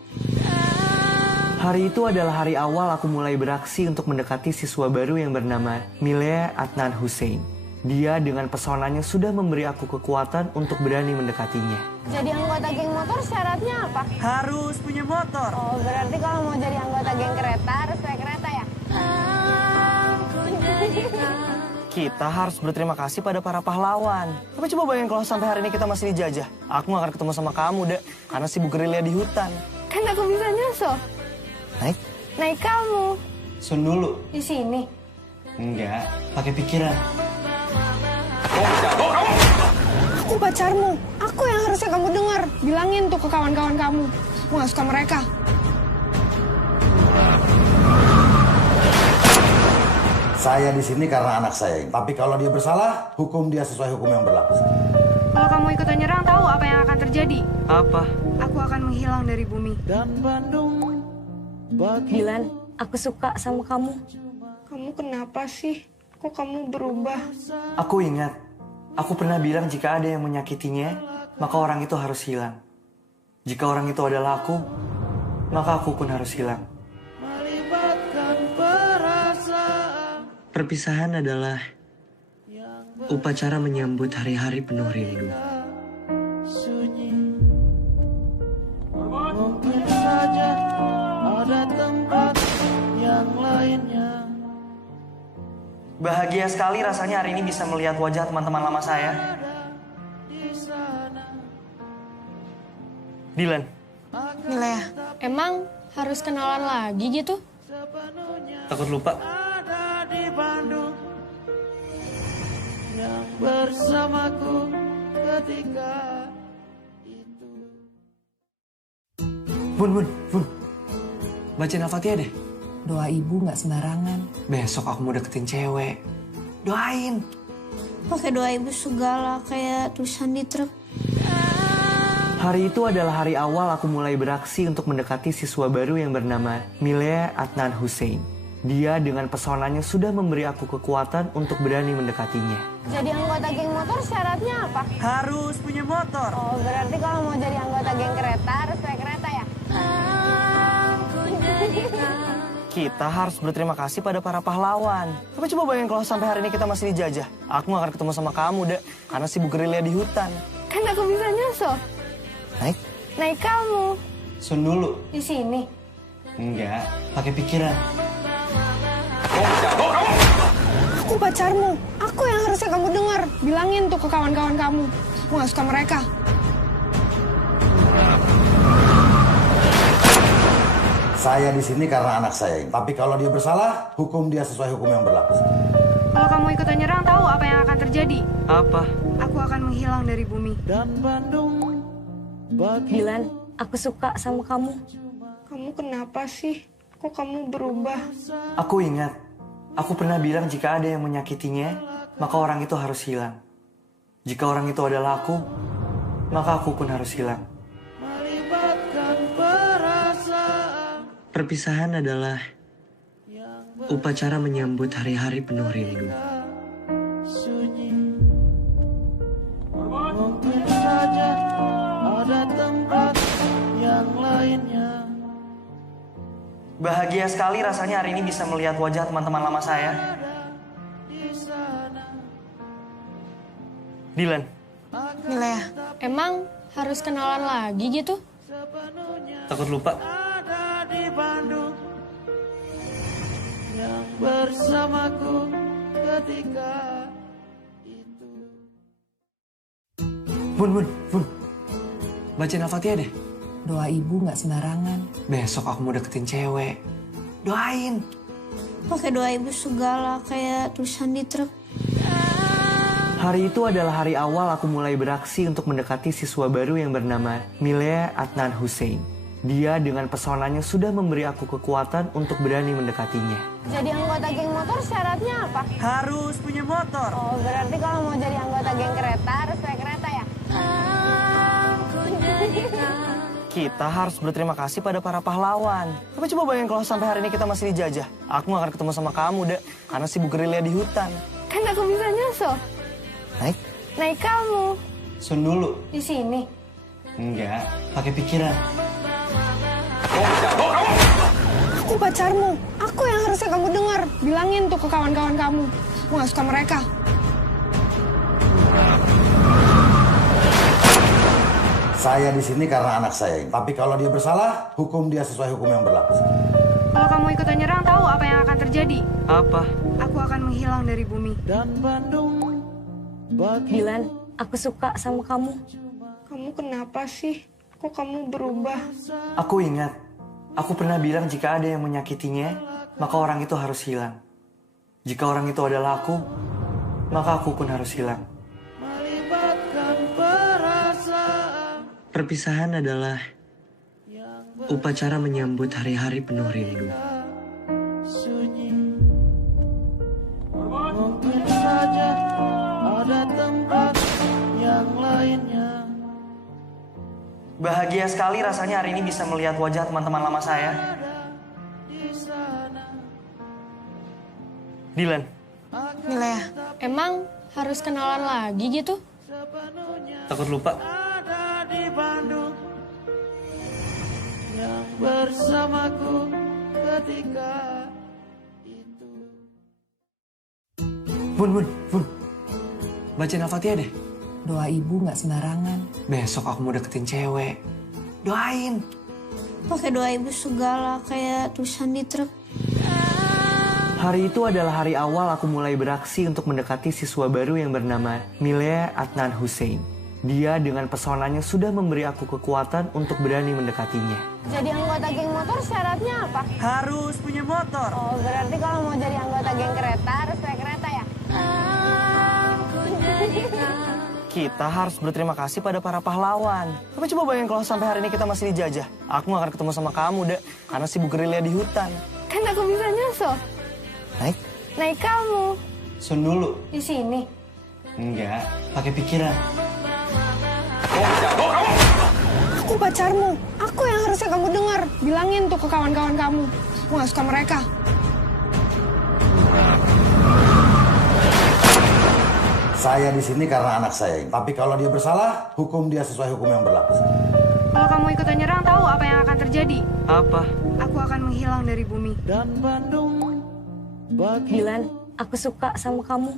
Hari itu adalah hari awal aku mulai beraksi untuk mendekati siswa baru yang bernama Milea Adnan Hussein. Dia dengan pesonanya sudah memberi aku kekuatan untuk berani mendekatinya. Jadi anggota geng motor syaratnya apa? Harus punya motor. Oh, berarti kalau mau jadi anggota geng kereta harus naik kereta ya? Kita harus berterima kasih pada para pahlawan. Tapi coba bayangin kalau sampai hari ini kita masih dijajah. Aku gak akan ketemu sama kamu, Dek. Karena sibuk gerilya di hutan. Kan aku bisa nyusul. Naik kamu. Sun dulu. Di sini. Enggak, pakai pikiran. Aku pacarmu. Aku yang harusnya kamu dengar. Bilangin tuh ke kawan-kawan kamu. Aku gak suka mereka. Saya di sini karena anak saya. Tapi kalau dia bersalah, hukum dia sesuai hukum yang berlaku. Kalau kamu ikutan nyerang, tahu apa yang akan terjadi? Apa? Aku akan menghilang dari bumi. Dan Bandung bagi Dilan, aku suka sama kamu. Kamu kenapa sih? Kok kamu berubah? Aku ingat, aku pernah bilang jika ada yang menyakitinya, maka orang itu harus hilang. Jika orang itu adalah aku, maka aku pun harus hilang. melibatkan perasaan Perpisahan adalah upacara menyambut hari-hari penuh rindu. sunyi. Mungkin saja ada tempat yang lainnya. Bahagia sekali rasanya hari ini bisa melihat wajah teman-teman lama saya. Dilan, Milea, emang harus kenalan lagi gitu? takut lupa. Ada di Bandung yang bersamaku ketika itu. Bun. Bacain Al-Fatihah deh. Doa ibu nggak sembarangan. Besok aku mau deketin cewek. Doain. Pakai doa ibu segala kayak tulisan di truk. Hari itu adalah hari awal aku mulai beraksi untuk mendekati siswa baru yang bernama Milea Adnan Hussein. Dia dengan pesonanya sudah memberi aku kekuatan untuk berani mendekatinya. Jadi anggota geng motor syaratnya apa? Harus punya motor. Oh, berarti kalau mau jadi anggota geng kereta harus naik kereta ya? Kita harus berterima kasih pada para pahlawan. Tapi coba bayangin kalau sampai hari ini kita masih dijajah. Aku gak akan ketemu sama kamu, Dek. Karena sibuk gerilya di hutan. Kan aku bisa nyusul. Naik? Naik kamu. Sun dulu. Di sini. Enggak, pakai pikiran. Aku pacarmu. Aku yang harusnya kamu dengar. Bilangin tuh ke kawan-kawan kamu. Aku gak suka mereka. Saya di sini karena anak saya. Tapi kalau dia bersalah, hukum dia sesuai hukum yang berlaku. Kalau kamu ikutan nyerang, tahu apa yang akan terjadi? Apa? Aku akan menghilang dari bumi. Dan Bandung bagi Dilan, aku suka sama kamu. Kamu kenapa sih? Kok kamu berubah? Aku ingat, aku pernah bilang jika ada yang menyakitinya, maka orang itu harus hilang. Jika orang itu adalah aku, maka aku pun harus hilang. melibatkan perasaan Perpisahan adalah upacara menyambut hari-hari penuh rindu. sunyi. Mungkin saja ada tempat yang lainnya. Bahagia sekali rasanya hari ini bisa melihat wajah teman-teman lama saya. Dilan, Milea, emang harus kenalan lagi gitu? takut lupa? Ada di Bandung yang bersamaku ketika itu. Bun. Bacain Al-Fatihah deh. Doa ibu nggak sembarangan. Besok aku mau deketin cewek. Doain. Pakai doa ibu segala kayak tulisan di truk. Hari itu adalah hari awal aku mulai beraksi untuk mendekati siswa baru yang bernama Milea Adnan Hussein. Dia dengan pesonanya sudah memberi aku kekuatan untuk berani mendekatinya. Jadi anggota geng motor syaratnya apa? Harus punya motor. Oh, berarti kalau mau jadi anggota geng kereta harus naik kereta ya? Kita harus berterima kasih pada para pahlawan. Tapi coba bayangin kalau sampai hari ini kita masih dijajah. Aku gak akan ketemu sama kamu, Dek. Karena sibuk gerilya di hutan. Kan aku bisa nyusul. Naik? Naik kamu. Sun dulu. Di sini. Enggak, pakai pikiran. Aku pacarmu. Aku yang harusnya kamu dengar. Bilangin tuh ke kawan-kawan kamu. Aku gak suka mereka. Saya di sini karena anak saya. Tapi kalau dia bersalah, hukum dia sesuai hukum yang berlaku. Kalau kamu ikutan nyerang, tahu apa yang akan terjadi? Apa? Aku akan menghilang dari bumi. Dan Bandung bagi Dilan, aku suka sama kamu. Kamu kenapa sih? Kok kamu berubah? Aku ingat, aku pernah bilang jika ada yang menyakitinya, maka orang itu harus hilang. Jika orang itu adalah aku, maka aku pun harus hilang. melibatkan perasaan Perpisahan adalah upacara menyambut hari-hari penuh rindu. sunyi. Mungkin saja ada tempat yang lainnya. Bahagia sekali rasanya hari ini bisa melihat wajah teman-teman lama saya. Dilan, Milea, emang harus kenalan lagi gitu? takut lupa? Ada di Bandung yang bersamaku ketika itu. Bun. Bacain Al-Fatihah deh. Doa ibu nggak sembarangan. Besok aku mau deketin cewek. Doain. Pakai doa ibu segala kayak tulisan di truk. Hari itu adalah hari awal aku mulai beraksi untuk mendekati siswa baru yang bernama Milea Adnan Hussein. Dia dengan pesonanya sudah memberi aku kekuatan untuk berani mendekatinya. Jadi anggota geng motor syaratnya apa? Harus punya motor. Oh, berarti kalau mau jadi anggota geng kereta harus naik kereta ya? Kita harus berterima kasih pada para pahlawan. Tapi coba bayangin kalau sampai hari ini kita masih dijajah. Aku gak akan ketemu sama kamu, Dek. Karena sibuk gerilya di hutan. Kan aku bisa nyusul. Naik? Naik kamu. Sun dulu. Di sini. Enggak, pakai pikiran. Aku pacarmu. Aku yang harusnya kamu dengar. Bilangin tuh ke kawan-kawan kamu. Aku gak suka mereka. Saya di sini karena anak saya. Tapi kalau dia bersalah, hukum dia sesuai hukum yang berlaku. Kalau kamu ikutan nyerang, tahu apa yang akan terjadi? Apa? Aku akan menghilang dari bumi. dan Bandung bagi Dilan, aku suka sama kamu.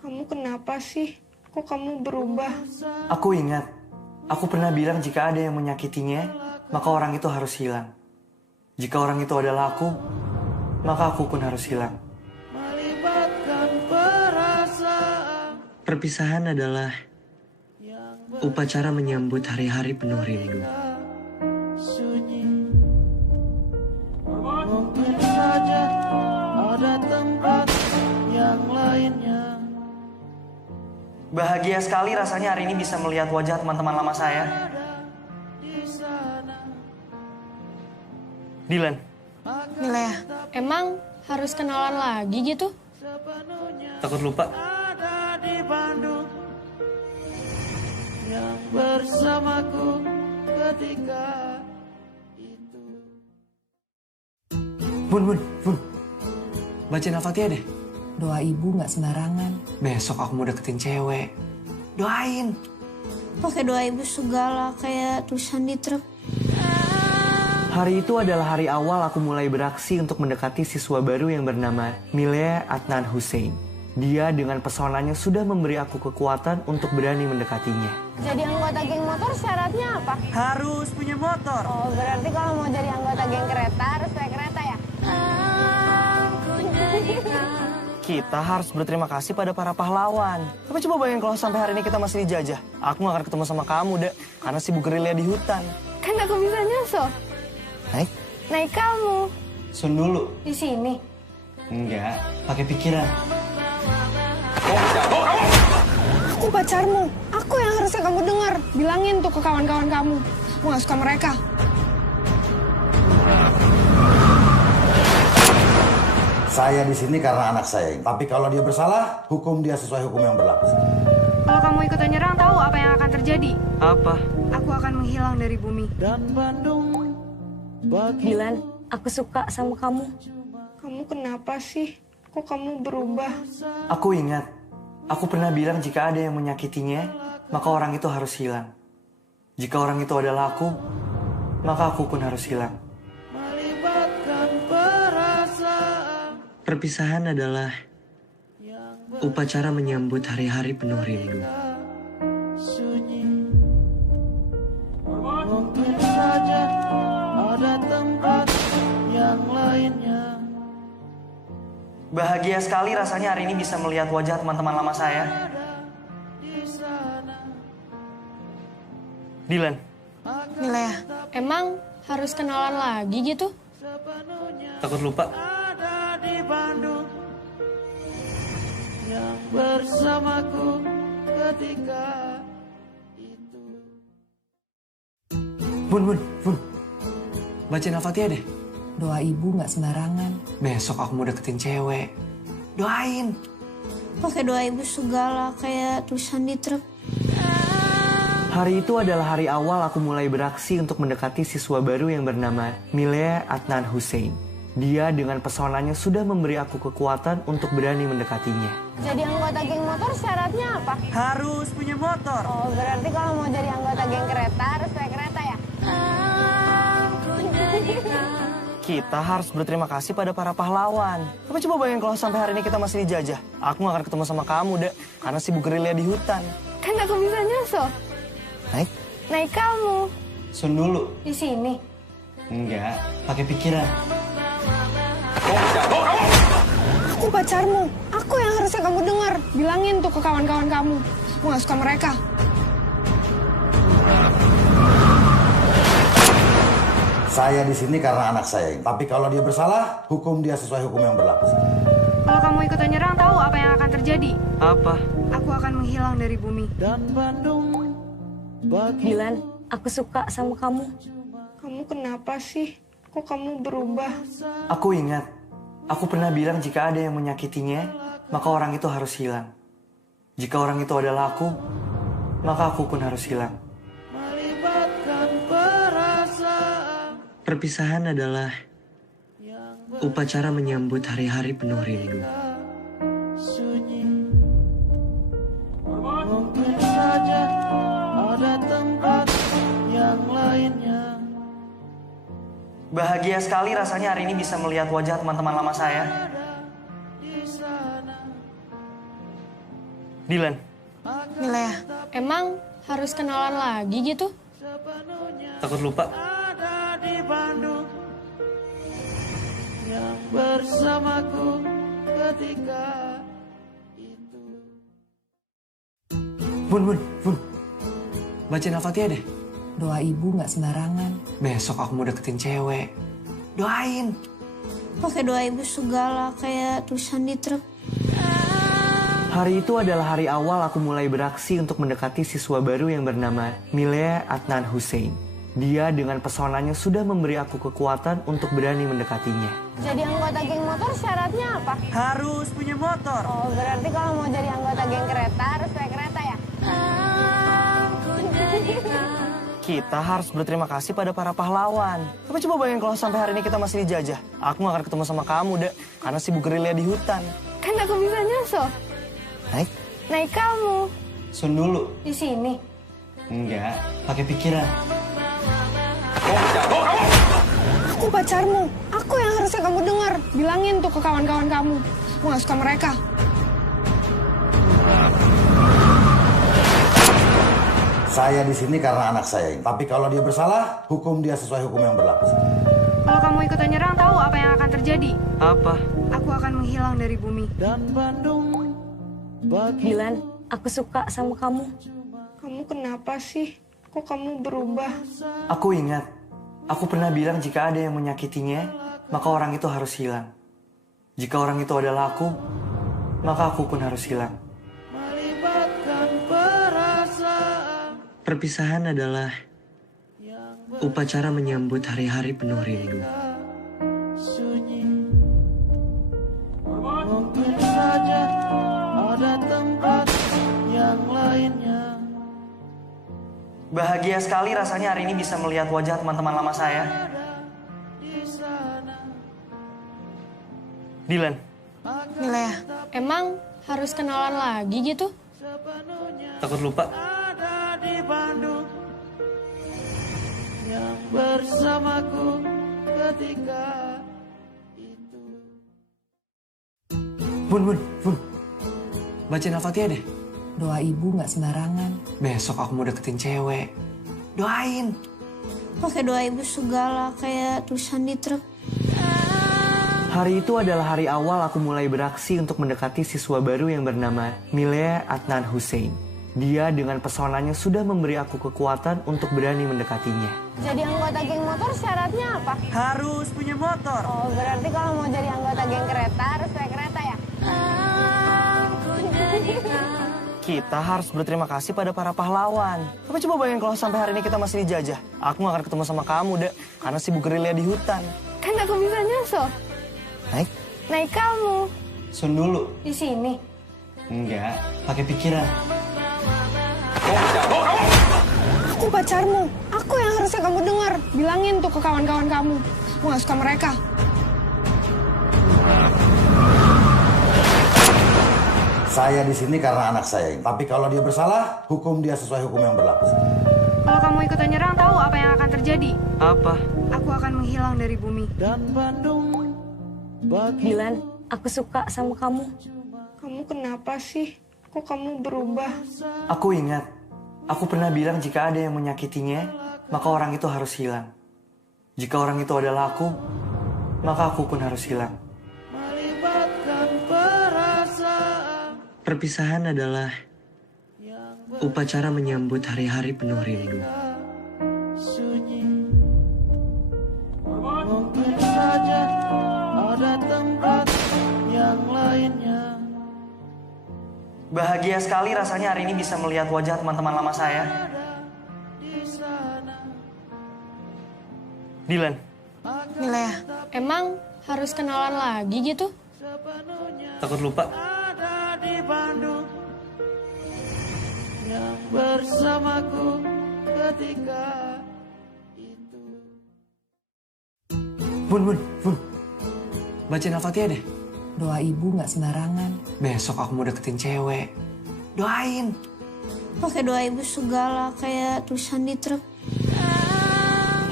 Kamu kenapa sih? Kok kamu berubah? Aku ingat, aku pernah bilang jika ada yang menyakitinya, maka orang itu harus hilang. Jika orang itu adalah aku, maka aku pun harus hilang. melibatkan perasaan Perpisahan adalah upacara menyambut hari-hari penuh rindu. sunyi. Mungkin saja ada tempat yang lainnya. Bahagia sekali rasanya hari ini bisa melihat wajah teman-teman lama saya. Dilan, Milea, emang harus kenalan lagi gitu? takut lupa? Ada di Bandung yang bersamaku ketika itu. Bun. Bacain Al-Fatihah deh. Doa ibu nggak sembarangan. Besok aku mau deketin cewek. Doain. Pakai doa ibu segala kayak tulisan di truk. Hari itu adalah hari awal aku mulai beraksi untuk mendekati siswa baru yang bernama Milea Adnan Hussein. Dia dengan pesonanya sudah memberi aku kekuatan untuk berani mendekatinya. Jadi anggota geng motor syaratnya apa? Harus punya motor. Oh, berarti kalau mau jadi anggota geng kereta harus naik kereta ya? Kita harus berterima kasih pada para pahlawan. Tapi coba bayangin kalau sampai hari ini kita masih dijajah. Aku gak akan ketemu sama kamu, Dek. Karena sibuk gerilya di hutan. Kan aku bisa nyusul. Naik? Naik kamu. Sun dulu. Di sini. Enggak, pakai pikiran. Aku pacarmu. Aku yang harusnya kamu dengar. Bilangin tuh ke kawan-kawan kamu. Aku gak suka mereka. Saya di sini karena anak saya. Tapi kalau dia bersalah, hukum dia sesuai hukum yang berlaku. Kalau kamu ikut nyerang, tahu apa yang akan terjadi? Apa? Aku akan menghilang dari bumi. Dan Bandung bagi Dilan, aku suka sama kamu. Kamu kenapa sih? Kok kamu berubah? Aku ingat, aku pernah bilang jika ada yang menyakitinya, maka orang itu harus hilang. Jika orang itu adalah aku, maka aku pun harus hilang. melibatkan perasaan Perpisahan adalah upacara menyambut hari-hari penuh rindu. sunyi. Mungkin saja ada tempat yang lainnya. Bahagia sekali rasanya hari ini bisa melihat wajah teman-teman lama saya. Dilan, Milea, emang harus kenalan lagi gitu? takut lupa? Ada di Bandung yang bersamaku ketika itu. Bun. Bacain Al-Fatihah deh. Doa ibu nggak sembarangan. Besok aku mau deketin cewek. Doain. Pakai doa ibu segala kayak tulisan di truk. Hari itu adalah hari awal aku mulai beraksi untuk mendekati siswa baru yang bernama Milea Adnan Hussein. Dia dengan pesonanya sudah memberi aku kekuatan untuk berani mendekatinya. Jadi anggota geng motor syaratnya apa? Harus punya motor. Oh, berarti kalau mau jadi anggota geng kereta harus naik kereta ya? Kita harus berterima kasih pada para pahlawan. Tapi coba bayangin kalau sampai hari ini kita masih dijajah. Aku gak akan ketemu sama kamu, Dek. Karena sibuk gerilya di hutan. Kan aku bisa nyusul. Naik? Naik kamu. Sun dulu. Di sini. Enggak, pakai pikiran. Aku pacarmu. Aku yang harusnya kamu dengar. Bilangin tuh ke kawan-kawan kamu. Aku gak suka mereka. Saya di sini karena anak saya. Tapi kalau dia bersalah, hukum dia sesuai hukum yang berlaku. Kalau kamu ikut nyerang, tahu apa yang akan terjadi? Apa? Aku akan menghilang dari bumi. Dan Bandung bagi Dilan, aku suka sama kamu. Kamu kenapa sih? Kok kamu berubah? Aku ingat, aku pernah bilang jika ada yang menyakitinya, maka orang itu harus hilang. Jika orang itu adalah aku, maka aku pun harus hilang. melibatkan perasaan Perpisahan adalah upacara menyambut hari-hari penuh rindu. sunyi. Mungkin saja ada tempat yang lainnya. Bahagia sekali rasanya hari ini bisa melihat wajah teman-teman lama saya. Dilan. Milea, emang harus kenalan lagi gitu? Takut lupa? Ada di Bandung yang bersamaku ketika itu. Bun. Bacain Al-Fatihah deh. Doa ibu nggak sembarangan. Besok aku mau deketin cewek. Doain. Pakai doa ibu segala kayak tulisan di truk. Hari itu adalah hari awal aku mulai beraksi untuk mendekati siswa baru yang bernama Milea Adnan Hussein. Dia dengan pesonanya sudah memberi aku kekuatan untuk berani mendekatinya. Jadi anggota geng motor syaratnya apa? Harus punya motor. Oh, berarti kalau mau jadi anggota geng kereta harus naik kereta ya? Kita harus berterima kasih pada para pahlawan. Tapi coba bayangin kalau sampai hari ini kita masih dijajah. Aku gak akan ketemu sama kamu, Dek. Karena sibuk gerilya di hutan. Kan aku bisa nyusul. Naik kamu. Sun dulu. Di sini. Enggak, pakai pikiran. Aku pacarmu. Aku yang harusnya kamu dengar. Bilangin tuh ke kawan-kawan kamu. Aku gak suka mereka. Saya di sini karena anak saya ini. Tapi kalau dia bersalah, hukum dia sesuai hukum yang berlaku. Kalau kamu ikut nyerang, tahu apa yang akan terjadi? Apa? Aku akan menghilang dari bumi. Dan Bandung bagi Dilan, aku suka sama kamu. Kamu kenapa sih? Kok kamu berubah? Aku ingat, aku pernah bilang jika ada yang menyakitinya, maka orang itu harus hilang. Jika orang itu adalah aku, maka aku pun harus hilang. melibatkan perasaan Perpisahan adalah upacara menyambut hari-hari penuh rindu. sunyi. Mungkin saja ada tempat yang lainnya. Bahagia sekali rasanya hari ini bisa melihat wajah teman-teman lama saya. Dilan. Milea, emang harus kenalan lagi gitu? Takut lupa? Ada di Bandung yang bersamaku ketika itu. Bun. Bacain Al-Fatihah deh. Doa ibu nggak sembarangan. Besok aku mau deketin cewek. Doain. Pakai doa ibu segala kayak tulisan di truk. Hari itu adalah hari awal aku mulai beraksi untuk mendekati siswa baru yang bernama Milea Adnan Hussein. Dia dengan pesonanya sudah memberi aku kekuatan untuk berani mendekatinya. Jadi anggota geng motor syaratnya apa? Harus punya motor. Oh, berarti kalau mau jadi anggota geng kereta harus naik kereta ya? Kita harus berterima kasih pada para pahlawan. Tapi coba bayangin kalau sampai hari ini kita masih dijajah. Aku gak akan ketemu sama kamu, Dek. Karena sibuk gerilya di hutan. Kan aku bisa nyusul. Naik kamu. Sun dulu. Di sini. Enggak, pakai pikiran. Aku pacarmu. Aku yang harusnya kamu dengar. Bilangin tuh ke kawan-kawan kamu. Aku gak suka mereka. Saya di sini karena anak saya ini. Tapi kalau dia bersalah, hukum dia sesuai hukum yang berlaku. Kalau kamu ikut nyerang, tahu apa yang akan terjadi? Apa? Aku akan menghilang dari bumi. Dan Bandung bagi Dilan, aku suka sama kamu. Kamu kenapa sih? Kok kamu berubah? Aku ingat, aku pernah bilang jika ada yang menyakitinya, maka orang itu harus hilang. Jika orang itu adalah aku, maka aku pun harus hilang. melibatkan perasaan Perpisahan adalah upacara menyambut hari-hari penuh rindu. sunyi. Mungkin saja ada tempat yang lainnya. Bahagia sekali rasanya hari ini bisa melihat wajah teman-teman lama saya. Dilan. Milea, emang harus kenalan lagi gitu? Takut lupa? Ada di Bandung yang bersamaku ketika itu. Bun. Bacain Al-Fatihah deh. Doa ibu nggak sembarangan. Besok aku mau deketin cewek. Doain. Pakai doa ibu segala kayak tulisan di truk.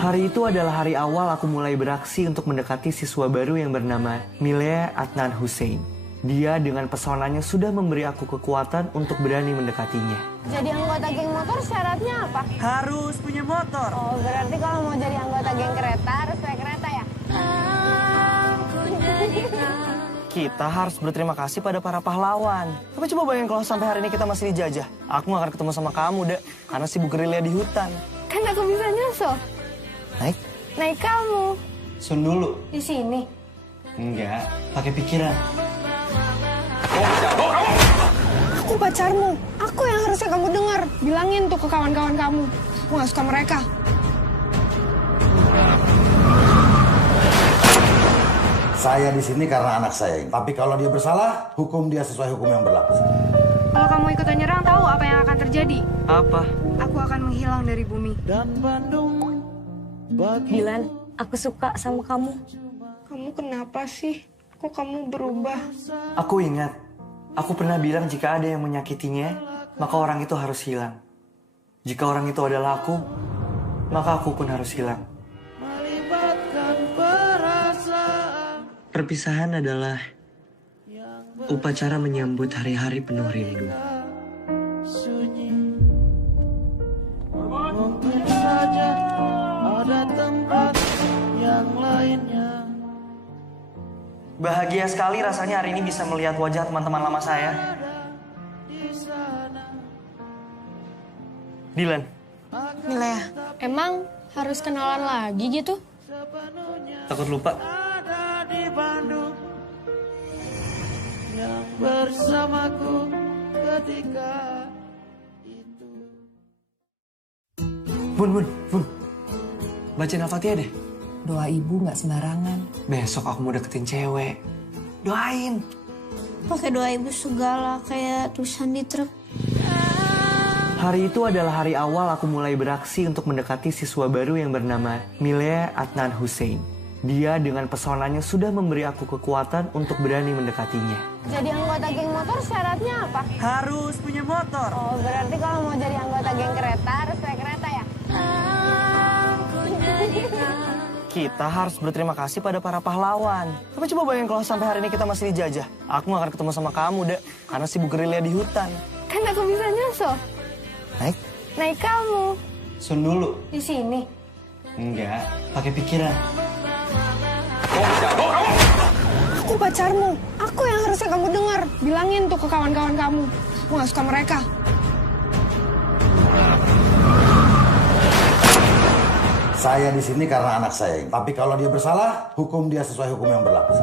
Hari itu adalah hari awal aku mulai beraksi untuk mendekati siswa baru yang bernama Milea Adnan Hussein. Dia dengan pesonanya sudah memberi aku kekuatan untuk berani mendekatinya. Jadi anggota geng motor syaratnya apa? Harus punya motor. Oh, berarti kalau mau jadi anggota geng kereta harus naik kereta ya? Kita harus berterima kasih pada para pahlawan. Tapi coba bayangin kalau sampai hari ini kita masih dijajah. Aku gak akan ketemu sama kamu, Dek. Karena sibuk gerilya di hutan. Kan aku bisa nyusul. Naik? Naik kamu. Sun dulu. Di sini. Enggak, pakai pikiran. Aku pacarmu. Aku yang harusnya kamu dengar. Bilangin tuh ke kawan-kawan kamu. Aku gak suka mereka. Saya di sini karena anak saya. Tapi kalau dia bersalah, hukum dia sesuai hukum yang berlaku. Kalau kamu ikut nyerang, tahu apa yang akan terjadi? Apa? Aku akan menghilang dari bumi. Dan Bandung bagi Dilan, aku suka sama kamu. Kamu kenapa sih? Kok kamu berubah? Aku ingat, aku pernah bilang jika ada yang menyakitinya, maka orang itu harus hilang. Jika orang itu adalah aku, maka aku pun harus hilang. melibatkan perasaan Perpisahan adalah upacara menyambut hari-hari penuh rindu. sunyi. Mungkin saja ada tempat yang lainnya. Bahagia sekali rasanya hari ini bisa melihat wajah teman-teman lama saya. Dilan, Milea, emang harus kenalan lagi gitu? takut lupa. Ada di Bandung yang bersamaku ketika itu. Bun. Bacain Al-Fatihah deh. Doa ibu nggak sembarangan. Besok aku mau deketin cewek. Doain. Pakai doa ibu segala kayak tulisan di truk. Hari itu adalah hari awal aku mulai beraksi untuk mendekati siswa baru yang bernama Milea Adnan Hussein. Dia dengan pesonanya sudah memberi aku kekuatan untuk berani mendekatinya. Jadi anggota geng motor syaratnya apa? Harus punya motor. Oh, berarti kalau mau jadi anggota geng kereta harus naik kereta ya? Kita harus berterima kasih pada para pahlawan. Tapi coba bayangin kalau sampai hari ini kita masih dijajah. Aku gak akan ketemu sama kamu, Dek. Karena sibuk gerilya di hutan. Kan aku bisa nyusul. Naik? Naik kamu. Sun dulu. Di sini. Enggak, pakai pikiran. Aku pacarmu. Aku yang harusnya kamu dengar. Bilangin tuh ke kawan-kawan kamu. Aku gak suka mereka. Saya di sini karena anak saya. Tapi kalau dia bersalah, hukum dia sesuai hukum yang berlaku.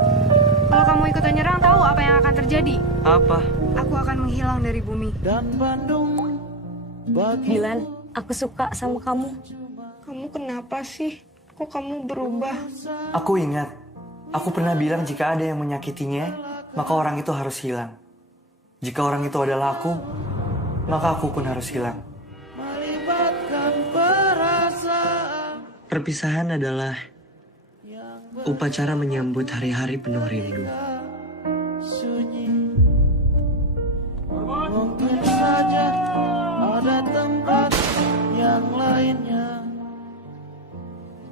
Kalau kamu ikut nyerang, tahu apa yang akan terjadi? Apa? Aku akan menghilang dari bumi. Dan Bandung bagi Dilan, aku suka sama kamu. Kamu kenapa sih? Kok kamu berubah? Aku ingat, aku pernah bilang jika ada yang menyakitinya, maka orang itu harus hilang. Jika orang itu adalah aku, maka aku pun harus hilang. melibatkan perasaan Perpisahan adalah upacara menyambut hari-hari penuh rindu. sunyi. Mungkin saja ada tempat yang lainnya.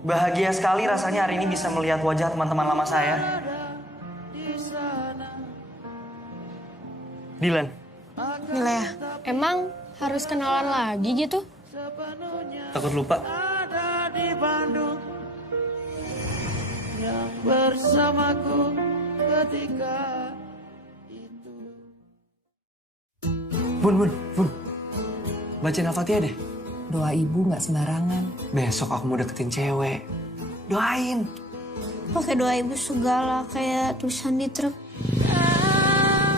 Bahagia sekali rasanya hari ini bisa melihat wajah teman-teman lama saya. Dilan, Milea, emang harus kenalan lagi gitu? takut lupa. Ada di Bandung yang bersamaku ketika itu. Bun. Bacain Al-Fatihah deh. Doa ibu nggak sembarangan. Besok aku mau deketin cewek. Doain. Pakai doa ibu segala kayak tulisan di truk.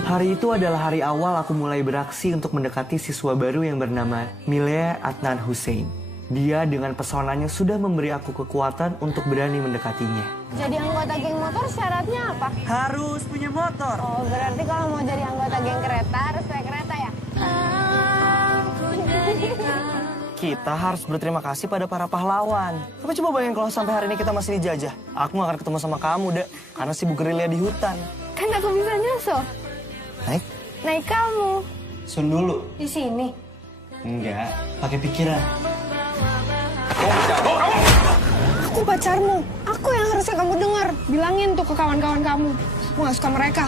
Hari itu adalah hari awal aku mulai beraksi untuk mendekati siswa baru yang bernama Milea Adnan Hussein. Dia dengan pesonanya sudah memberi aku kekuatan untuk berani mendekatinya. Jadi anggota geng motor syaratnya apa? Harus punya motor. Oh, berarti kalau mau jadi anggota geng kereta harus naik kereta ya? Kita harus berterima kasih pada para pahlawan. Tapi coba bayangin kalau sampai hari ini kita masih dijajah. Aku gak akan ketemu sama kamu, Dek. Karena sibuk gerilya di hutan. Kan aku bisa nyusul. Naik? Naik kamu. Sun dulu. Di sini. Enggak, pakai pikiran. Aku pacarmu. Aku yang harusnya kamu dengar. Bilangin tuh ke kawan-kawan kamu. Aku gak suka mereka.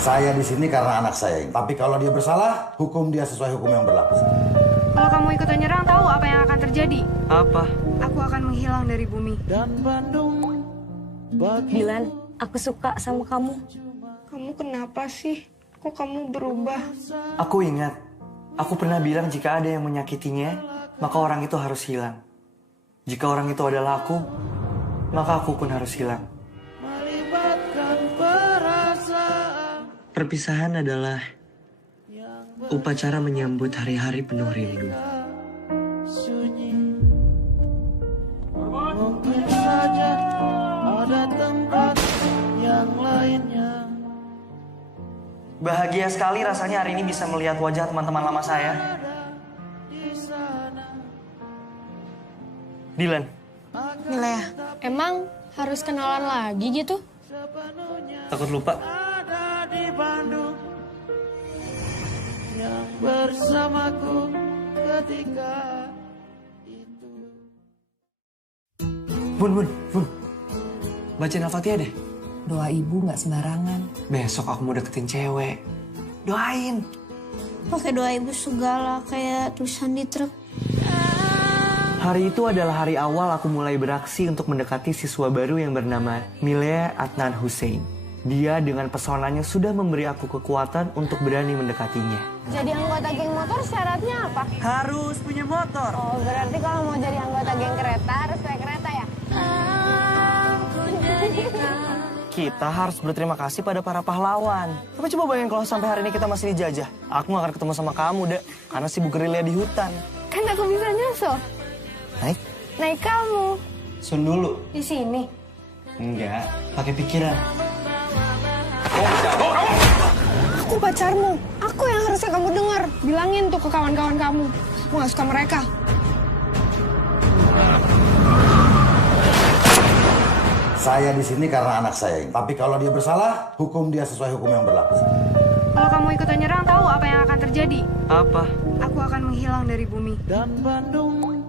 Saya di sini karena anak saya. Tapi kalau dia bersalah, hukum dia sesuai hukum yang berlaku. Kalau kamu ikutan nyerang, tahu apa yang akan terjadi? Apa? Aku akan menghilang dari bumi. Dan Bandung bagi Dilan, aku suka sama kamu. Kamu kenapa sih? Kok kamu berubah? Aku ingat, aku pernah bilang jika ada yang menyakitinya, maka orang itu harus hilang. Jika orang itu adalah aku, maka aku pun harus hilang. melibatkan perasaan Perpisahan adalah upacara menyambut hari-hari penuh rindu. sunyi. Mungkin saja ada tempat yang lainnya. Bahagia sekali rasanya hari ini bisa melihat wajah teman-teman lama saya. Dilan, Milea, emang harus kenalan lagi gitu? takut lupa. Ada di Bandung yang bersamaku ketika itu. Bun. Bacain Al-Fatihah deh. Doa ibu nggak sembarangan. Besok aku mau deketin cewek. Doain. Pakai doa ibu segala kayak tulisan di truk. Hari itu adalah hari awal aku mulai beraksi untuk mendekati siswa baru yang bernama Milea Adnan Hussein. Dia dengan pesonanya sudah memberi aku kekuatan untuk berani mendekatinya. Jadi anggota geng motor syaratnya apa? Harus punya motor. Oh, berarti kalau mau jadi anggota geng kereta harus naik kereta ya? Kita harus berterima kasih pada para pahlawan. Tapi coba bayangin kalau sampai hari ini kita masih dijajah. Aku gak akan ketemu sama kamu, Dek. Karena sibuk gerilya di hutan. Kan aku bisa nyusul. Naik? Naik kamu. Sun dulu. Di sini. Enggak, pakai pikiran. Aku pacarmu. Aku yang harusnya kamu dengar. Bilangin tuh ke kawan-kawan kamu. Aku gak suka mereka. Saya di sini karena anak saya. Tapi kalau dia bersalah, hukum dia sesuai hukum yang berlaku. Kalau kamu ikutan nyerang, tahu apa yang akan terjadi? Apa? Aku akan menghilang dari bumi. Dan Bandung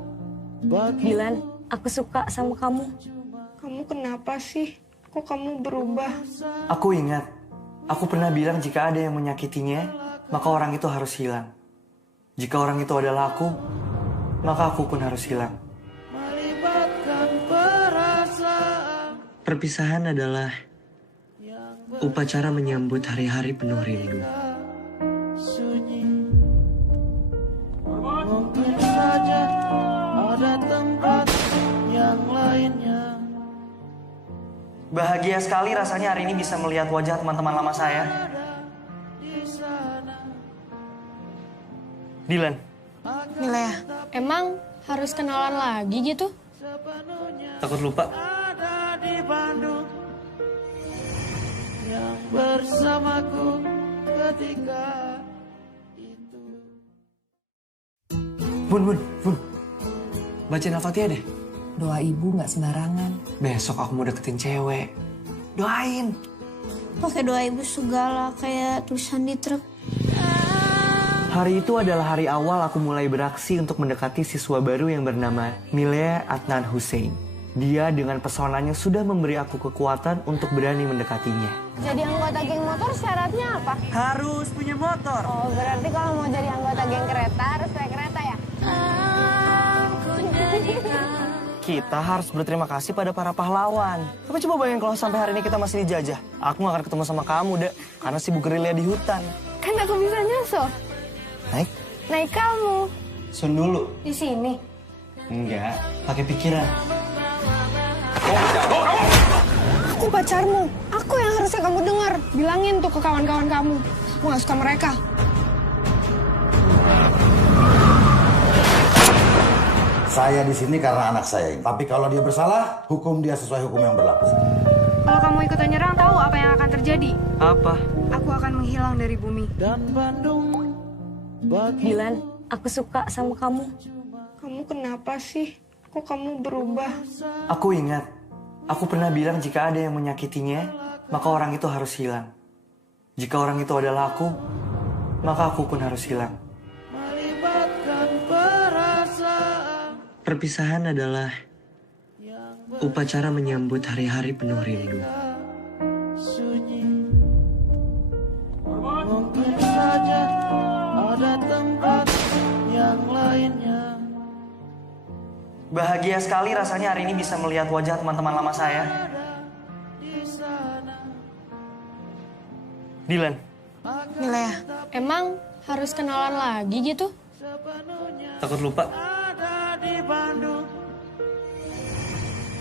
bagi Dilan, aku suka sama kamu. Kamu kenapa sih? Kok kamu berubah? Aku ingat, aku pernah bilang jika ada yang menyakitinya, maka orang itu harus hilang. Jika orang itu adalah aku, maka aku pun harus hilang. melibatkan perasaan Perpisahan adalah upacara menyambut hari-hari penuh rindu. sunyi. Mungkin saja ada tempat yang lainnya. Bahagia sekali rasanya hari ini bisa melihat wajah teman-teman lama saya. Dilan, Milea, emang harus kenalan lagi gitu? takut lupa. Ada di Bandung yang bersamaku ketika itu. Bun. Bacain Al-Fatihah deh. Doa ibu nggak sembarangan. Besok aku mau deketin cewek. Doain. Pakai doa ibu segala kayak tulisan di truk. Hari itu adalah hari awal aku mulai beraksi untuk mendekati siswa baru yang bernama Milea Adnan Hussein. Dia dengan pesonanya sudah memberi aku kekuatan untuk berani mendekatinya. Jadi anggota geng motor syaratnya apa? Harus punya motor. Oh, berarti kalau mau jadi anggota geng kereta harus naik kereta ya? Kita harus berterima kasih pada para pahlawan. Tapi coba bayangin kalau sampai hari ini kita masih dijajah. Aku gak akan ketemu sama kamu, Dek. Karena sibuk gerilya di hutan. Kan aku bisa nyusul. Naik? Naik kamu. Sun dulu. Di sini. Enggak, pakai pikiran. Aku pacarmu. Aku yang harusnya kamu dengar. Bilangin tuh ke kawan-kawan kamu. Aku gak suka mereka. Saya di sini karena anak saya. Tapi kalau dia bersalah, hukum dia sesuai hukum yang berlaku. Kalau kamu ikutan nyerang, tahu apa yang akan terjadi? Apa? Aku akan menghilang dari bumi. Dan Bandung bagi Dilan, aku suka sama kamu. Kamu kenapa sih? Kok kamu berubah? Aku ingat, aku pernah bilang jika ada yang menyakitinya, maka orang itu harus hilang. Jika orang itu adalah aku, maka aku pun harus hilang. melibatkan Perpisahan adalah upacara menyambut hari-hari penuh rindu. sunyi. Mungkin saja ada tempat yang lainnya. Bahagia sekali rasanya hari ini bisa melihat wajah teman-teman lama saya. Dilan, Milea, Emang harus kenalan lagi gitu? takut lupa. Ada di Bandung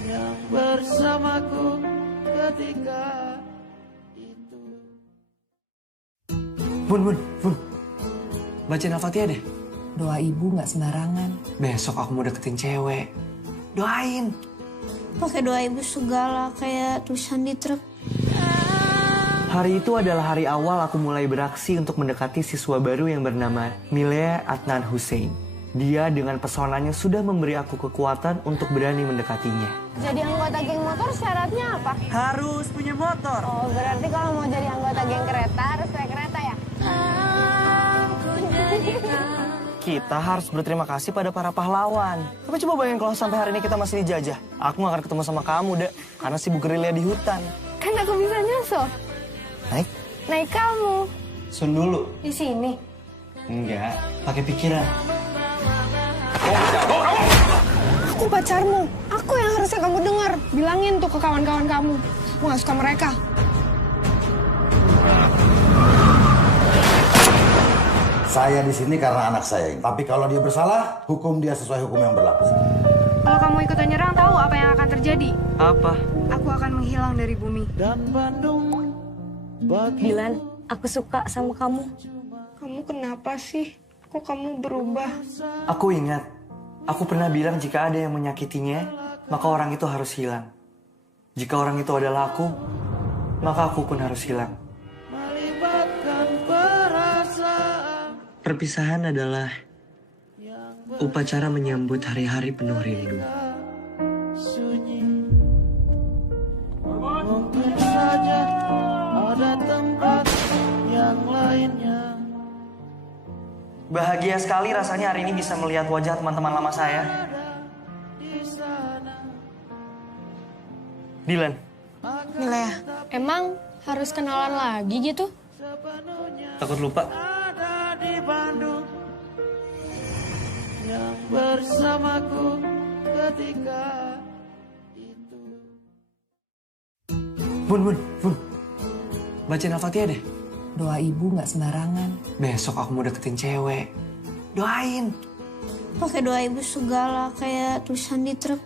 yang bersamaku ketika itu. Bun. Bacain Al-Fatihah deh. Doa ibu nggak sembarangan. Besok aku mau deketin cewek. Doain. pakai doa ibu segala kayak tulisan di truk. Hari itu adalah hari awal aku mulai beraksi untuk mendekati siswa baru yang bernama Milea Adnan Hussein. Dia dengan pesonanya sudah memberi aku kekuatan untuk berani mendekatinya. Jadi anggota geng motor syaratnya apa? Harus punya motor. Oh, berarti kalau mau jadi anggota geng kereta harus naik kereta ya? Kita harus berterima kasih pada para pahlawan. Tapi coba bayangin kalau sampai hari ini kita masih dijajah. Aku gak akan ketemu sama kamu, Dek. Karena sibuk gerilya di hutan. Kan aku bisa nyusul. Naik? Naik kamu. Sun dulu. Di sini. Enggak, pakai pikiran. Aku pacarmu. Aku yang harusnya kamu dengar. Bilangin tuh ke kawan-kawan kamu. Aku gak suka mereka. Saya di sini karena anak saya. Tapi kalau dia bersalah, hukum dia sesuai hukum yang berlaku. Kalau kamu ikutan nyerang, tahu apa yang akan terjadi? Apa? Aku akan menghilang dari bumi. Dan Bandung bagi Dilan, aku suka sama kamu. Kamu kenapa sih? Kok kamu berubah? Aku ingat, aku pernah bilang jika ada yang menyakitinya, maka orang itu harus hilang. Jika orang itu adalah aku, maka aku pun harus hilang. melibatkan perasaan. Perpisahan adalah upacara menyambut hari-hari penuh rindu. Sunyi. Mungkin saja ada tempat yang lainnya. Bahagia sekali rasanya hari ini bisa melihat wajah teman-teman lama saya. Dilan, Milea, Emang harus kenalan lagi gitu? takut lupa. Ada di Bandung yang bersamaku ketika itu. Bun. Bacain Al-Fatihah deh. Doa ibu nggak sembarangan. Besok aku mau deketin cewek. Doain. pakai doa ibu segala kayak tulisan di truk.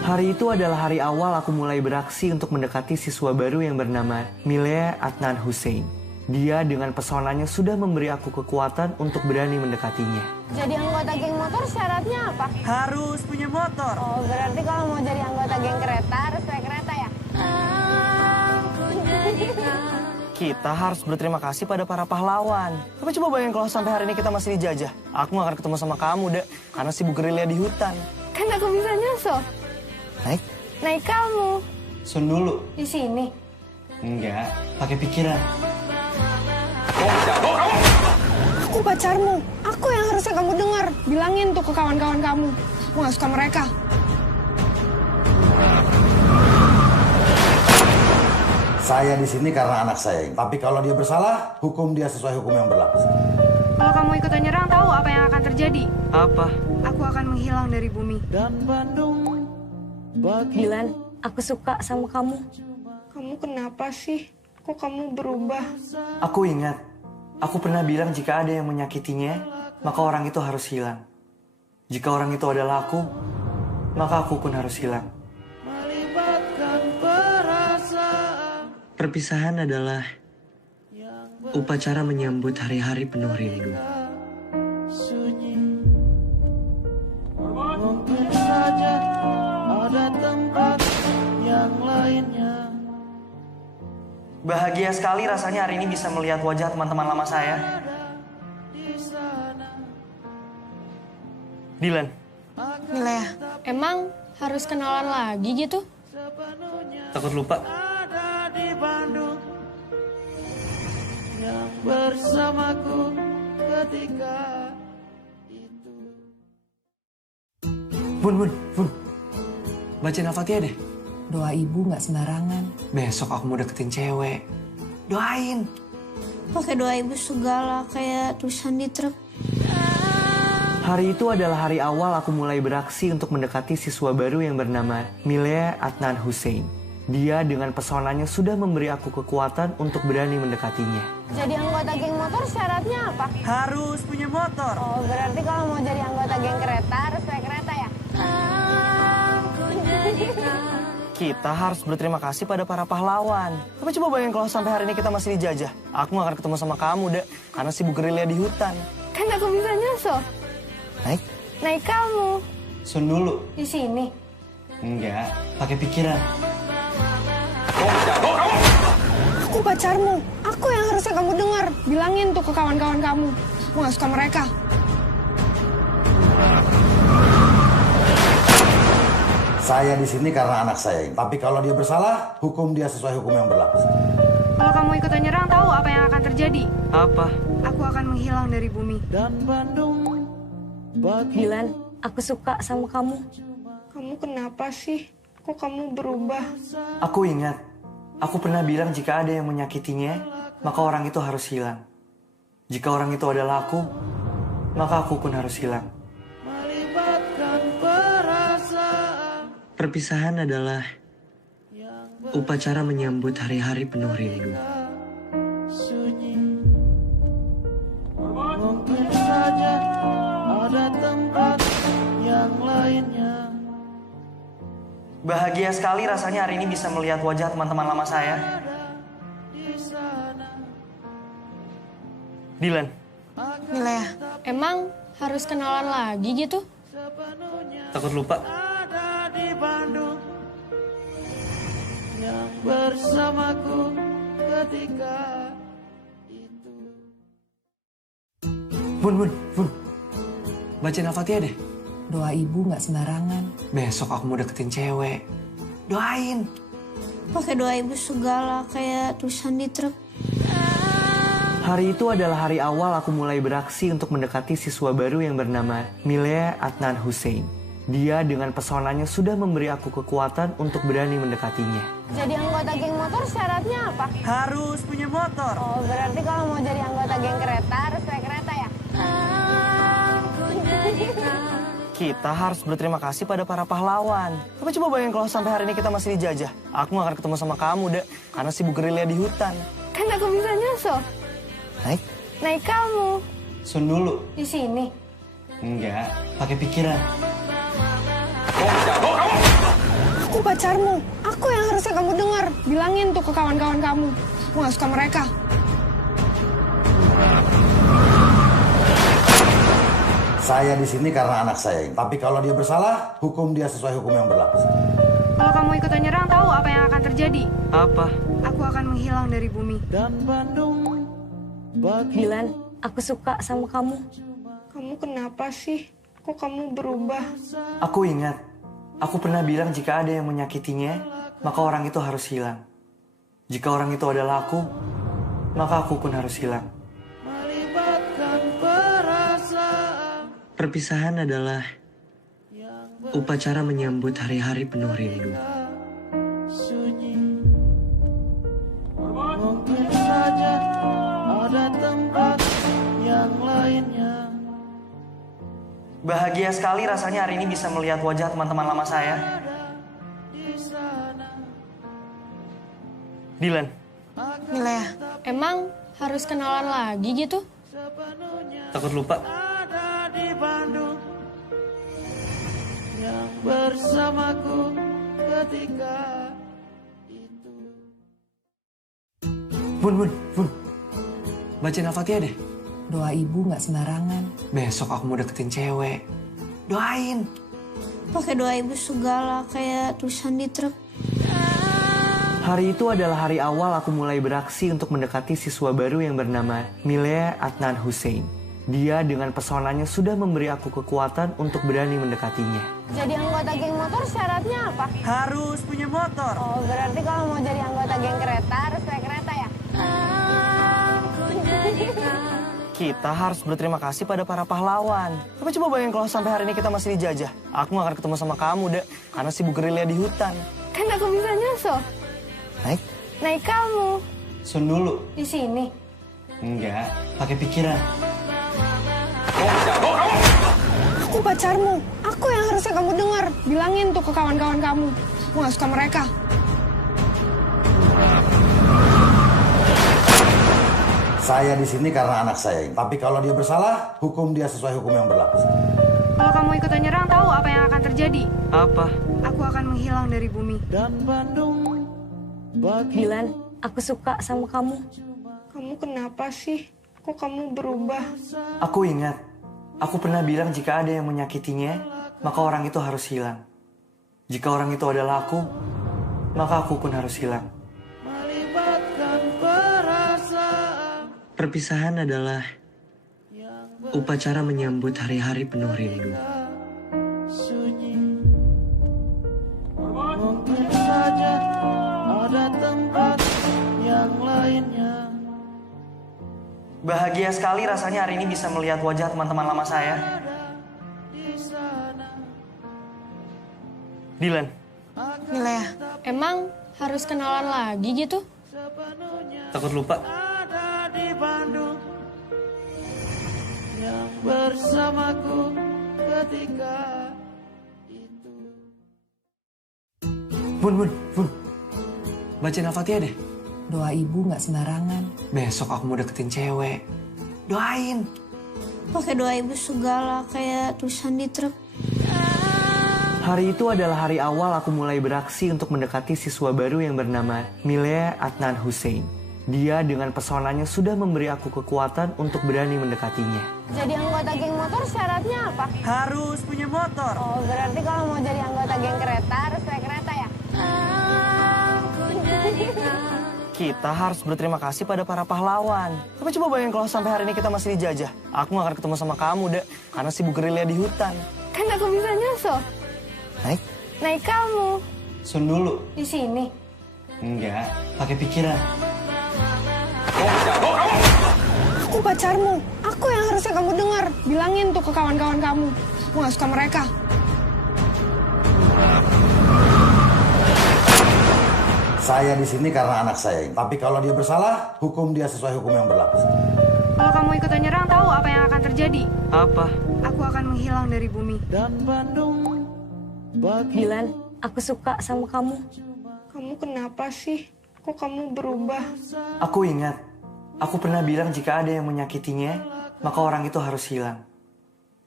Hari itu adalah hari awal aku mulai beraksi untuk mendekati siswa baru yang bernama Milea Adnan Hussein. Dia dengan pesonanya sudah memberi aku kekuatan untuk berani mendekatinya. Jadi anggota geng motor syaratnya apa? Harus punya motor. Oh, berarti kalau mau jadi anggota geng kereta harus naik kereta ya? Kita harus berterima kasih pada para pahlawan. Tapi coba bayangin kalau sampai hari ini kita masih dijajah. Aku gak akan ketemu sama kamu, Dek. Karena sibuk gerilya di hutan. Kan aku bisa nyusul. Naik? Naik kamu. Sun dulu. Di sini. Enggak, pakai pikiran. Aku pacarmu. Aku yang harusnya kamu dengar. Bilangin tuh ke kawan-kawan kamu. Aku gak suka mereka. Saya di sini karena anak saya. Tapi kalau dia bersalah, hukum dia sesuai hukum yang berlaku. Kalau kamu ikutan nyerang, tahu apa yang akan terjadi? Apa? Aku akan menghilang dari bumi. Dan Bandung bagi Dilan, aku suka sama kamu. Kamu kenapa sih? Kok kamu berubah? Aku ingat, aku pernah bilang jika ada yang menyakitinya, maka orang itu harus hilang. Jika orang itu adalah aku, maka aku pun harus hilang. melibatkan perasaan. Perpisahan adalah upacara menyambut hari-hari penuh rindu. Sunyi. Mungkin saja ada tempat yang lainnya. Bahagia sekali rasanya hari ini bisa melihat wajah teman-teman lama saya. Dilan, Milea, Emang harus kenalan lagi gitu? takut lupa. Ada di Bandung yang bersamaku ketika Bun. Bacain Al-Fatihah deh. Doa ibu nggak sembarangan. Besok aku mau deketin cewek. Doain. Pakai doa ibu segala kayak tulisan di truk. Hari itu adalah hari awal aku mulai beraksi untuk mendekati siswa baru yang bernama Milea Adnan Hussein. Dia dengan pesonanya sudah memberi aku kekuatan untuk berani mendekatinya. Jadi anggota geng motor syaratnya apa? Harus punya motor. Oh, berarti kalau mau jadi anggota geng kereta harus naik kereta ya? Kita harus berterima kasih pada para pahlawan. Tapi coba bayangin kalau sampai hari ini kita masih dijajah. Aku gak akan ketemu sama kamu, Dek. Karena sibuk gerilya di hutan. Kan aku bisa nyusul. Naik Kamu. Sun dulu. Di sini. Enggak, pakai pikiran. Aku pacarmu. Aku yang harusnya kamu dengar. Bilangin tuh ke kawan-kawan kamu. Aku gak suka mereka. Saya di sini karena anak saya. Tapi kalau dia bersalah, hukum dia sesuai hukum yang berlaku. Kalau kamu ikutan nyerang, tahu apa yang akan terjadi? Apa? Aku akan menghilang dari bumi. Dan Bandung bagi Dilan, aku suka sama kamu. Kamu kenapa sih? Kok kamu berubah? Aku ingat, aku pernah bilang jika ada yang menyakitinya, maka orang itu harus hilang. Jika orang itu adalah aku, maka aku pun harus hilang. melibatkan perasaan Perpisahan adalah upacara menyambut hari-hari penuh rindu. sunyi. Mungkin saja ada tempat yang lainnya. Bahagia sekali rasanya hari ini bisa melihat wajah teman-teman lama saya. Dilan, Milea, emang harus kenalan lagi gitu? takut lupa. Ada di Bandung yang bersamaku ketika itu. Bun. Bacain Al-Fatihah deh. Doa ibu nggak sembarangan. Besok aku mau deketin cewek. Doain. Pakai doa ibu segala kayak tulisan di truk. Hari itu adalah hari awal aku mulai beraksi untuk mendekati siswa baru yang bernama Milea Adnan Hussein. Dia dengan pesonanya sudah memberi aku kekuatan untuk berani mendekatinya. Jadi anggota geng motor syaratnya apa? Harus punya motor. Oh, berarti kalau mau jadi anggota geng kereta harus naik kereta ya? Kita harus berterima kasih pada para pahlawan. Tapi coba bayangin kalau sampai hari ini kita masih dijajah. Aku gak akan ketemu sama kamu, Dek. Karena sibuk gerilya di hutan. Kan aku bisa nyusul. Naik kamu. Sun dulu. Di sini. Enggak, pakai pikiran. Aku pacarmu. Aku yang harusnya kamu dengar. Bilangin tuh ke kawan-kawan kamu. Aku gak suka mereka. Saya di sini karena anak saya. Tapi kalau dia bersalah, hukum dia sesuai hukum yang berlaku. Kalau kamu ikutan nyerang, tahu apa yang akan terjadi? Apa? Aku akan menghilang dari bumi. Dan Bandung bagi Dilan, aku suka sama kamu. Kamu kenapa sih? Kok kamu berubah? Aku ingat, aku pernah bilang jika ada yang menyakitinya, maka orang itu harus hilang. Jika orang itu adalah aku, maka aku pun harus hilang. melibatkan perasaan Perpisahan adalah upacara menyambut hari-hari penuh rindu. sunyi. Mungkin saja ada tempat yang lainnya. Bahagia sekali rasanya hari ini bisa melihat wajah teman-teman lama saya. Dilan, Milea, emang harus kenalan lagi gitu? takut lupa. Ada di Bandung yang bersamaku ketika itu. Bun. Bacain Al-Fatihah deh. Doa ibu nggak sembarangan. Besok aku mau deketin cewek. Doain. Pakai doa ibu segala kayak tulisan di truk. Hari itu adalah hari awal aku mulai beraksi untuk mendekati siswa baru yang bernama Milea Adnan Hussein. Dia dengan pesonanya sudah memberi aku kekuatan untuk berani mendekatinya. Jadi anggota geng motor syaratnya apa? Harus punya motor. Oh, berarti kalau mau jadi anggota geng kereta harus naik kereta ya? Kita harus berterima kasih pada para pahlawan. Tapi coba bayangin kalau sampai hari ini kita masih dijajah. Aku gak akan ketemu sama kamu, Dek. Karena sibuk gerilya di hutan. Kan aku bisa nyusul. Naik? Naik kamu. Sun dulu. Di sini. Enggak, pakai pikiran. Aku pacarmu. Aku yang harusnya kamu dengar. Bilangin tuh ke kawan-kawan kamu. Aku gak suka mereka. Saya di sini karena anak saya ini. Tapi kalau dia bersalah, hukum dia sesuai hukum yang berlaku. Kalau kamu ikutan nyerang, tahu apa yang akan terjadi? Apa? Aku akan menghilang dari bumi. Dan Bandung bagi Dilan, aku suka sama kamu. Kamu kenapa sih? Kok kamu berubah? Aku ingat. Aku pernah bilang jika ada yang menyakitinya, maka orang itu harus hilang. Jika orang itu adalah aku, maka aku pun harus hilang. melibatkan perasaan Perpisahan adalah upacara menyambut hari-hari penuh rindu. sunyi. Mungkin saja ada tempat yang lainnya. Bahagia sekali rasanya hari ini bisa melihat wajah teman-teman lama saya. Dilan, Milea, emang harus kenalan lagi gitu? takut lupa. Ada di Bandung yang bersamaku ketika itu. Bun. Bacain Al-Fatihah deh. Doa ibu nggak sembarangan. Besok aku mau deketin cewek. Doain. Pakai doa ibu segala kayak tulisan di truk. Hari itu adalah hari awal aku mulai beraksi untuk mendekati siswa baru yang bernama Milea Adnan Hussein. Dia dengan pesonanya sudah memberi aku kekuatan untuk berani mendekatinya. Jadi anggota geng motor syaratnya apa? Harus punya motor. Oh, berarti kalau mau jadi anggota geng kereta harus naik kereta ya? Kita harus berterima kasih pada para pahlawan. Tapi coba bayangin kalau sampai hari ini kita masih dijajah. Aku gak akan ketemu sama kamu, Dek. Karena sibuk gerilya di hutan. Kan aku bisa nyusul. Naik? Naik kamu. Sun dulu. Di sini. Enggak, pakai pikiran. Aku pacarmu. Aku yang harusnya kamu dengar. Bilangin tuh ke kawan-kawan kamu. Aku gak suka mereka. Saya di sini karena anak saya ini. Tapi kalau dia bersalah, hukum dia sesuai hukum yang berlaku. Kalau kamu ikutan nyerang, tahu apa yang akan terjadi? Apa? Aku akan menghilang dari bumi. Dan Bandung bagi Dilan, aku suka sama kamu. Kamu kenapa sih? Kok kamu berubah? Aku ingat. Aku pernah bilang jika ada yang menyakitinya, maka orang itu harus hilang.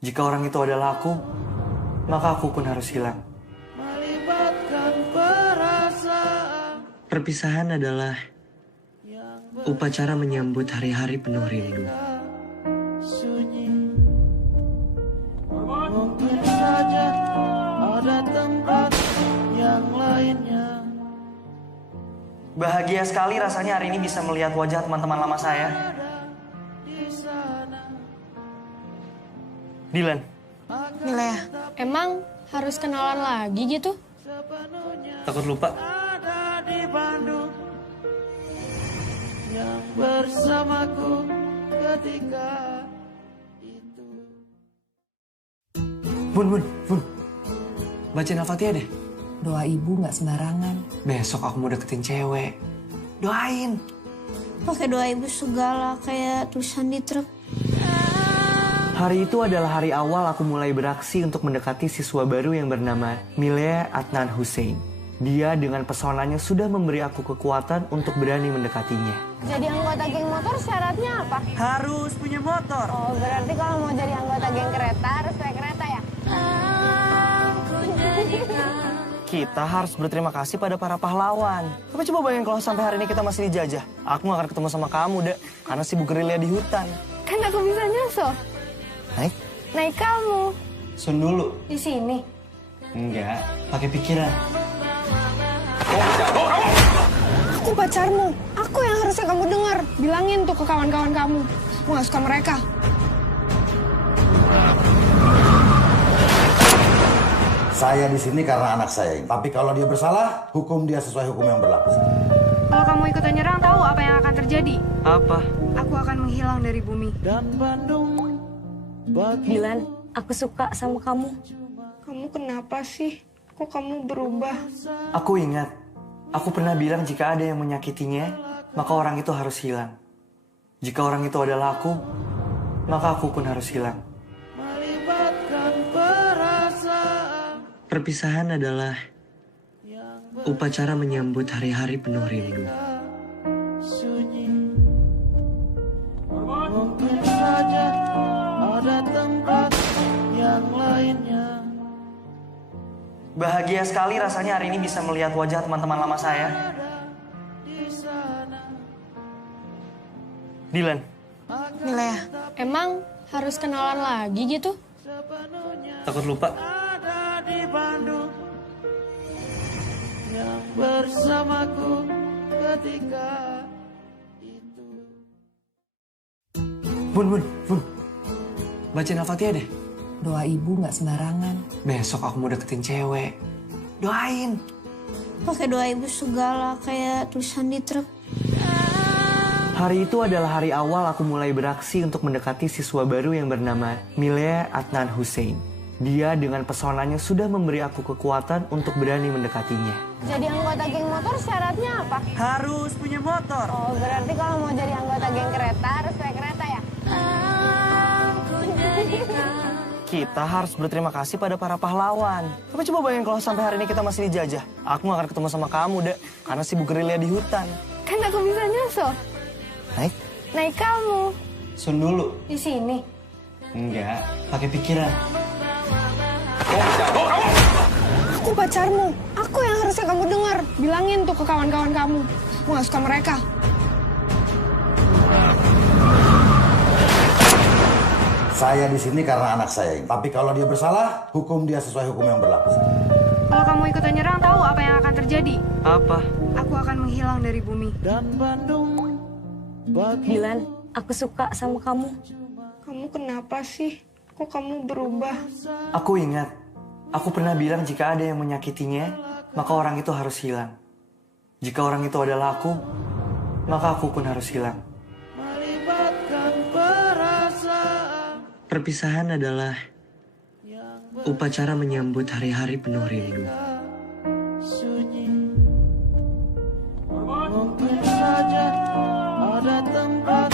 Jika orang itu adalah aku, maka aku pun harus hilang. melibatkan perasaan Perpisahan adalah upacara menyambut hari-hari penuh rindu. sunyi. Mungkin saja ada tempat yang lainnya. Bahagia sekali rasanya hari ini bisa melihat wajah teman-teman lama saya. Dilan, Milea, emang harus kenalan lagi gitu? takut lupa. Ada di Bandung yang bersamaku ketika itu. Bun. Bacain Al-Fatihah deh. Doa ibu nggak sembarangan. Besok aku mau deketin cewek. Doain. Pakai doa ibu segala kayak tulisan di truk. Hari itu adalah hari awal aku mulai beraksi untuk mendekati siswa baru yang bernama Milea Adnan Hussein. Dia dengan pesonanya sudah memberi aku kekuatan untuk berani mendekatinya. Jadi anggota geng motor syaratnya apa? Harus punya motor. Oh, berarti kalau mau jadi anggota geng kereta harus naik kereta ya? Kita harus berterima kasih pada para pahlawan. Tapi coba bayangin kalau sampai hari ini kita masih dijajah. Aku gak akan ketemu sama kamu, Dek. Karena sibuk gerilya di hutan. Kan aku bisa nyusul. Naik? Naik kamu. Sun dulu. Di sini. Enggak, pakai pikiran. Aku pacarmu. Aku yang harusnya kamu dengar. Bilangin tuh ke kawan-kawan kamu. Aku gak suka mereka. Saya di sini karena anak saya. Tapi kalau dia bersalah, hukum dia sesuai hukum yang berlaku. Kalau kamu ikutan nyerang, tahu apa yang akan terjadi? Apa? Aku akan menghilang dari bumi. Dan Bandung bagi Dilan, aku suka sama kamu. Kamu kenapa sih? Kok kamu berubah? Aku ingat, aku pernah bilang jika ada yang menyakitinya, maka orang itu harus hilang. Jika orang itu adalah aku, maka aku pun harus hilang. melibatkan perasaan Perpisahan adalah upacara menyambut hari-hari penuh rindu. sunyi. Mungkin saja ada tempat yang lainnya. Bahagia sekali rasanya hari ini bisa melihat wajah teman-teman lama saya. Dilan, Milea, emang harus kenalan lagi gitu? takut lupa. Ada di Bandung yang bersamaku ketika itu. Bun. Bacain Al-Fatihah deh. Doa ibu nggak sembarangan. Besok aku mau deketin cewek. Doain. Pakai doa ibu segala kayak tulisan di truk. Hari itu adalah hari awal aku mulai beraksi untuk mendekati siswa baru yang bernama Milea Adnan Hussein. Dia dengan pesonanya sudah memberi aku kekuatan untuk berani mendekatinya. Jadi anggota geng motor syaratnya apa? Harus punya motor. Oh, berarti kalau mau jadi anggota geng kereta harus naik kereta ya? Kita harus berterima kasih pada para pahlawan. Tapi coba bayangin kalau sampai hari ini kita masih dijajah. Aku gak akan ketemu sama kamu, Dek. Karena sibuk gerilya di hutan. Kan aku bisa nyusul. Naik? Naik kamu. Sun dulu. Di sini. Enggak, pakai pikiran. Aku pacarmu. Aku yang harusnya kamu dengar. Bilangin tuh ke kawan-kawan kamu. Aku gak suka mereka. Saya di sini karena anak saya. Tapi kalau dia bersalah, hukum dia sesuai hukum yang berlaku. Kalau kamu ikutan nyerang, tahu apa yang akan terjadi? Apa? Aku akan menghilang dari bumi. Dan Bandung bagi Dilan, aku suka sama kamu. Kamu kenapa sih? Kok kamu berubah? Aku ingat, aku pernah bilang jika ada yang menyakitinya, maka orang itu harus hilang. Jika orang itu adalah aku, maka aku pun harus hilang. melibatkan perasaan Perpisahan adalah upacara menyambut hari-hari penuh rindu. sunyi. Mungkin saja ada tempat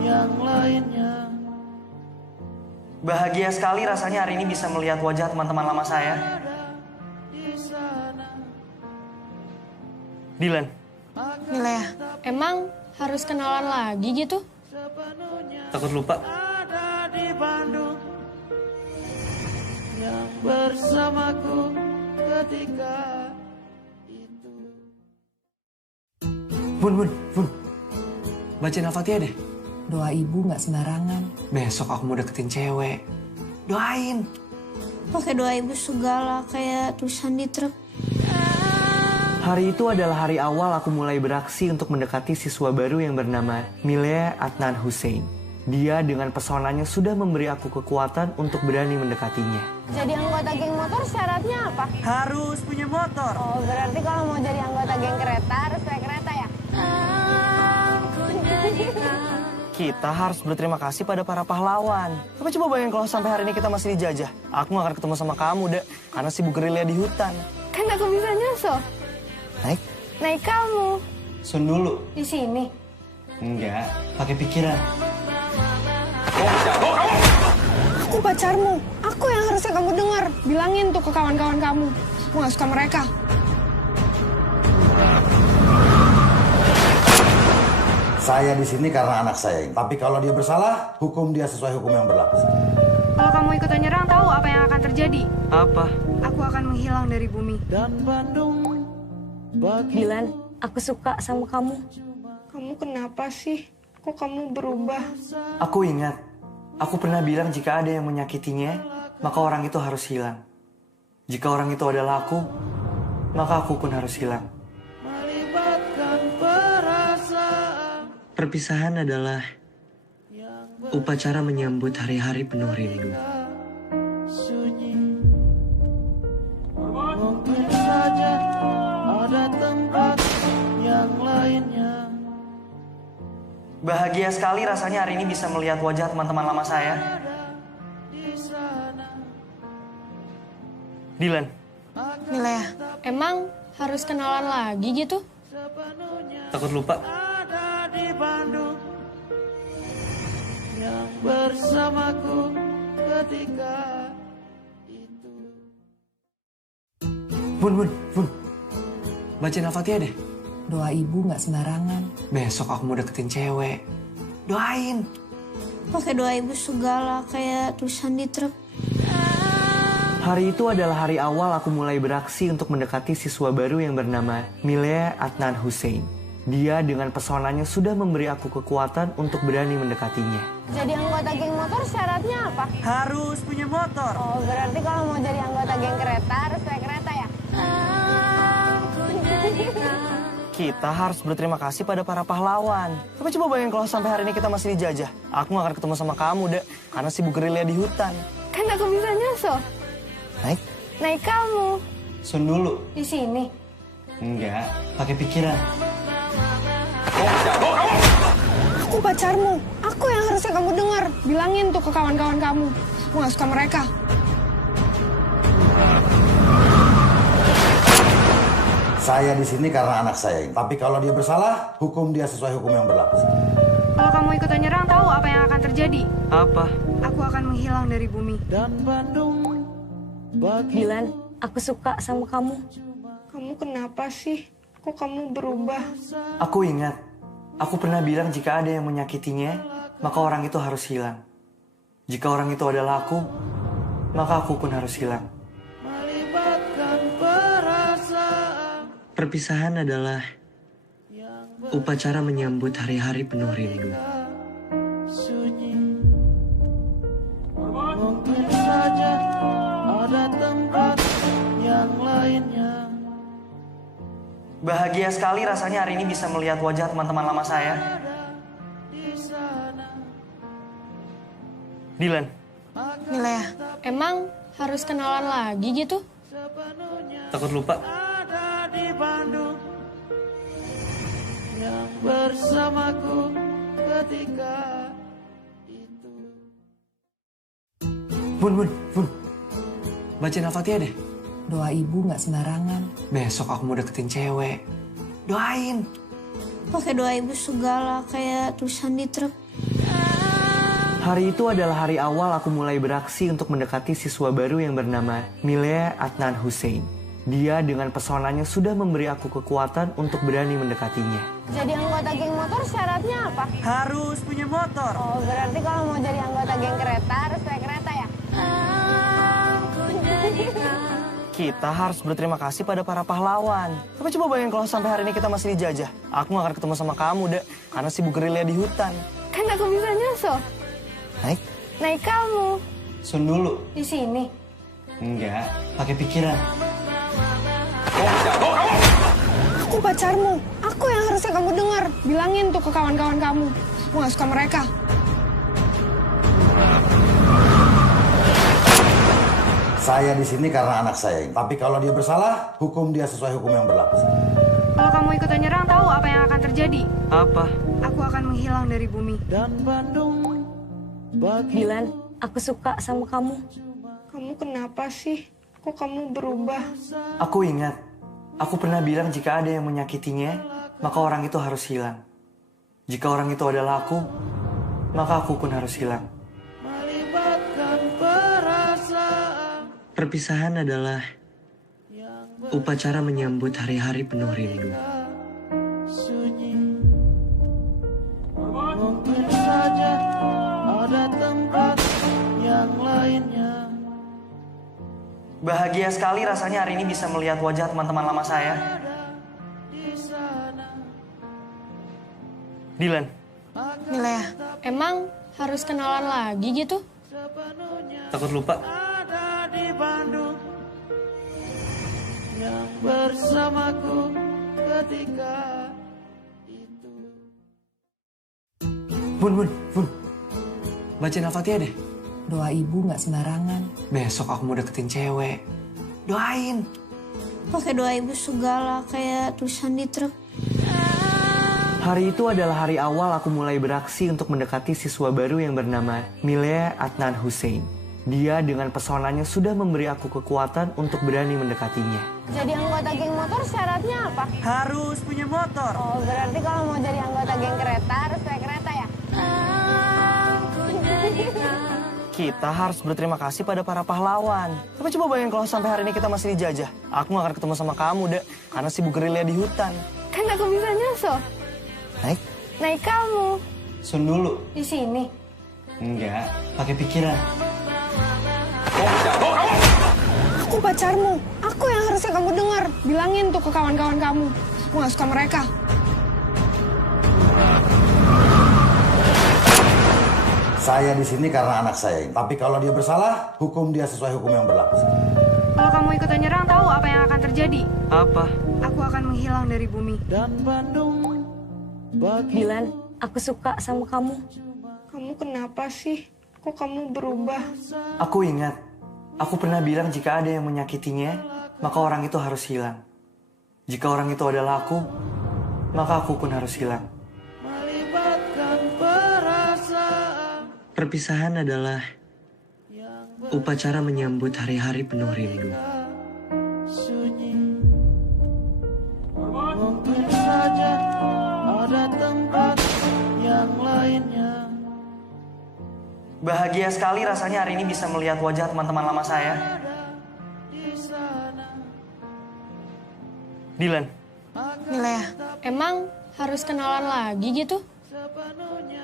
yang lainnya. Bahagia sekali rasanya hari ini bisa melihat wajah teman-teman lama saya. Dilan, Milea, emang harus kenalan lagi gitu? takut lupa. Ada di Bandung yang bersamaku ketika itu. Bun. Bacain Al-Fatihah deh. Doa ibu nggak sembarangan. Besok aku mau deketin cewek. Doain. Pakai doa ibu segala kayak tulisan di truk. Hari itu adalah hari awal aku mulai beraksi untuk mendekati siswa baru yang bernama Milea Adnan Hussein. Dia dengan pesonanya sudah memberi aku kekuatan untuk berani mendekatinya. Jadi anggota geng motor syaratnya apa? Harus punya motor. Oh, berarti kalau mau jadi anggota geng kereta harus naik kereta ya? Kita harus berterima kasih pada para pahlawan. Tapi coba bayangin kalau sampai hari ini kita masih dijajah. Aku gak akan ketemu sama kamu, Dek. Karena sibuk gerilya di hutan. Kan aku bisa nyusul. Naik? Naik kamu. Sun dulu. Di sini. Enggak, pakai pikiran. Aku pacarmu. Aku yang harusnya kamu dengar. Bilangin tuh ke kawan-kawan kamu. Aku gak suka mereka. Saya di sini karena anak saya. Tapi kalau dia bersalah, hukum dia sesuai hukum yang berlaku. Kalau kamu ikutan nyerang, tahu apa yang akan terjadi? Apa? Aku akan menghilang dari bumi. Dan Bandung bagi Dilan, aku suka sama kamu. Kamu kenapa sih? Kok kamu berubah? Aku ingat, aku pernah bilang jika ada yang menyakitinya, maka orang itu harus hilang. Jika orang itu adalah aku, maka aku pun harus hilang. melibatkan perasaan Perpisahan adalah upacara menyambut hari-hari penuh rindu. sunyi. Bahagia sekali rasanya hari ini bisa melihat wajah teman-teman lama saya. Dilan. Milea, emang harus kenalan lagi gitu? Takut lupa. Ada di Bandung yang bersamaku ketika itu. Bun. Bacain Al-Fatihah deh. Doa ibu nggak sembarangan. Besok aku mau deketin cewek. Doain. Pakai doa ibu segala kayak tulisan di truk. Hari itu adalah hari awal aku mulai beraksi untuk mendekati siswa baru yang bernama Milea Adnan Hussein. Dia dengan pesonanya sudah memberi aku kekuatan untuk berani mendekatinya. Jadi anggota geng motor syaratnya apa? Harus punya motor. Oh, berarti kalau mau jadi anggota geng kereta harus naik kereta ya? Kita harus berterima kasih pada para pahlawan. Tapi coba bayangin kalau sampai hari ini kita masih dijajah. Aku gak akan ketemu sama kamu, Dek. Karena sibuk gerilya di hutan. Kan aku bisa nyusul. Naik kamu. Sun dulu. Di sini. Enggak, pakai pikiran. Aku pacarmu. Aku yang harusnya kamu dengar. Bilangin tuh ke kawan-kawan kamu. Aku gak suka mereka. Saya di sini karena anak saya. Tapi kalau dia bersalah, hukum dia sesuai hukum yang berlaku. Kalau kamu ikutan nyerang, tahu apa yang akan terjadi? Apa? Aku akan menghilang dari bumi. Dan Bandung bagi Dilan, aku suka sama kamu. Kamu kenapa sih? Kok kamu berubah? Aku ingat, aku pernah bilang jika ada yang menyakitinya, maka orang itu harus hilang. Jika orang itu adalah aku, maka aku pun harus hilang. melibatkan perasaan Perpisahan adalah upacara menyambut hari-hari penuh rindu. sunyi. Mungkin saja ada tempat yang lainnya. Bahagia sekali rasanya hari ini bisa melihat wajah teman-teman lama saya. Dilan. Milea, emang harus kenalan lagi gitu? Takut lupa. Ada di Bandung yang bersamaku ketika itu. Bun. Bacain Al-Fatihah deh. Doa ibu nggak sembarangan. Besok aku mau deketin cewek. Doain. Pakai doa ibu segala kayak tulisan di truk. Hari itu adalah hari awal aku mulai beraksi untuk mendekati siswa baru yang bernama Milea Adnan Hussein. Dia dengan pesonanya sudah memberi aku kekuatan untuk berani mendekatinya. Jadi anggota geng motor syaratnya apa? Harus punya motor. Oh, berarti kalau mau jadi anggota geng kereta harus naik kereta ya? Kita harus berterima kasih pada para pahlawan. Tapi coba bayangin kalau sampai hari ini kita masih dijajah. Aku gak akan ketemu sama kamu, Dek. Karena sibuk gerilya di hutan. Kan aku bisa nyusul. Naik kamu. Sun dulu. Di sini. Enggak, pakai pikiran. Aku pacarmu. Aku yang harusnya kamu dengar. Bilangin tuh ke kawan-kawan kamu. Aku gak suka mereka. Saya di sini karena anak saya. Tapi kalau dia bersalah, hukum dia sesuai hukum yang berlaku. Kalau kamu ikutan nyerang, tahu apa yang akan terjadi? Apa? Aku akan menghilang dari bumi. Dan Bandung bagi Dilan, aku suka sama kamu. Kamu kenapa sih? Kok kamu berubah? Aku ingat, aku pernah bilang jika ada yang menyakitinya, maka orang itu harus hilang. Jika orang itu adalah aku, maka aku pun harus hilang. melibatkan perasaan Perpisahan adalah upacara menyambut hari-hari penuh rindu. sunyi. Mungkin saja ada tempat yang lainnya. Bahagia sekali rasanya hari ini bisa melihat wajah teman-teman lama saya. Dilan. Milea, emang harus kenalan lagi gitu? Takut lupa. Ada di Bandung yang bersamaku ketika itu. Bun. Bacain Al-Fatihah deh. Doa ibu nggak sembarangan. Besok aku mau deketin cewek. Doain. Pakai doa ibu segala kayak tulisan di truk. Hari itu adalah hari awal aku mulai beraksi untuk mendekati siswa baru yang bernama Milea Adnan Hussein. Dia dengan pesonanya sudah memberi aku kekuatan untuk berani mendekatinya. Jadi anggota geng motor syaratnya apa? Harus punya motor. Oh, berarti kalau mau jadi anggota geng kereta harus naik kereta ya? Kita harus berterima kasih pada para pahlawan. Tapi coba bayangin kalau sampai hari ini kita masih dijajah. Aku gak akan ketemu sama kamu, Dek. Karena sibuk gerilya di hutan. Kan aku bisa nyusul. Naik? Naik kamu. Sun dulu. Di sini. Enggak, pakai pikiran. Aku pacarmu. Aku yang harusnya kamu dengar. Bilangin tuh ke kawan-kawan kamu. Aku gak suka mereka. Saya di sini karena anak saya. Tapi kalau dia bersalah, hukum dia sesuai hukum yang berlaku. Kalau kamu ikutan nyerang, tahu apa yang akan terjadi? Apa? Aku akan menghilang dari bumi. Dan Bandung bagi Dilan, aku suka sama kamu. Kamu kenapa sih? Kok kamu berubah? Aku ingat, aku pernah bilang jika ada yang menyakitinya, maka orang itu harus hilang. Jika orang itu adalah aku, maka aku pun harus hilang. melibatkan perasaan Perpisahan adalah upacara menyambut hari-hari penuh rindu. sunyi. Mungkin saja ada tempat yang lainnya. Bahagia sekali rasanya hari ini bisa melihat wajah teman-teman lama saya. Dilan, Milea, emang harus kenalan lagi gitu?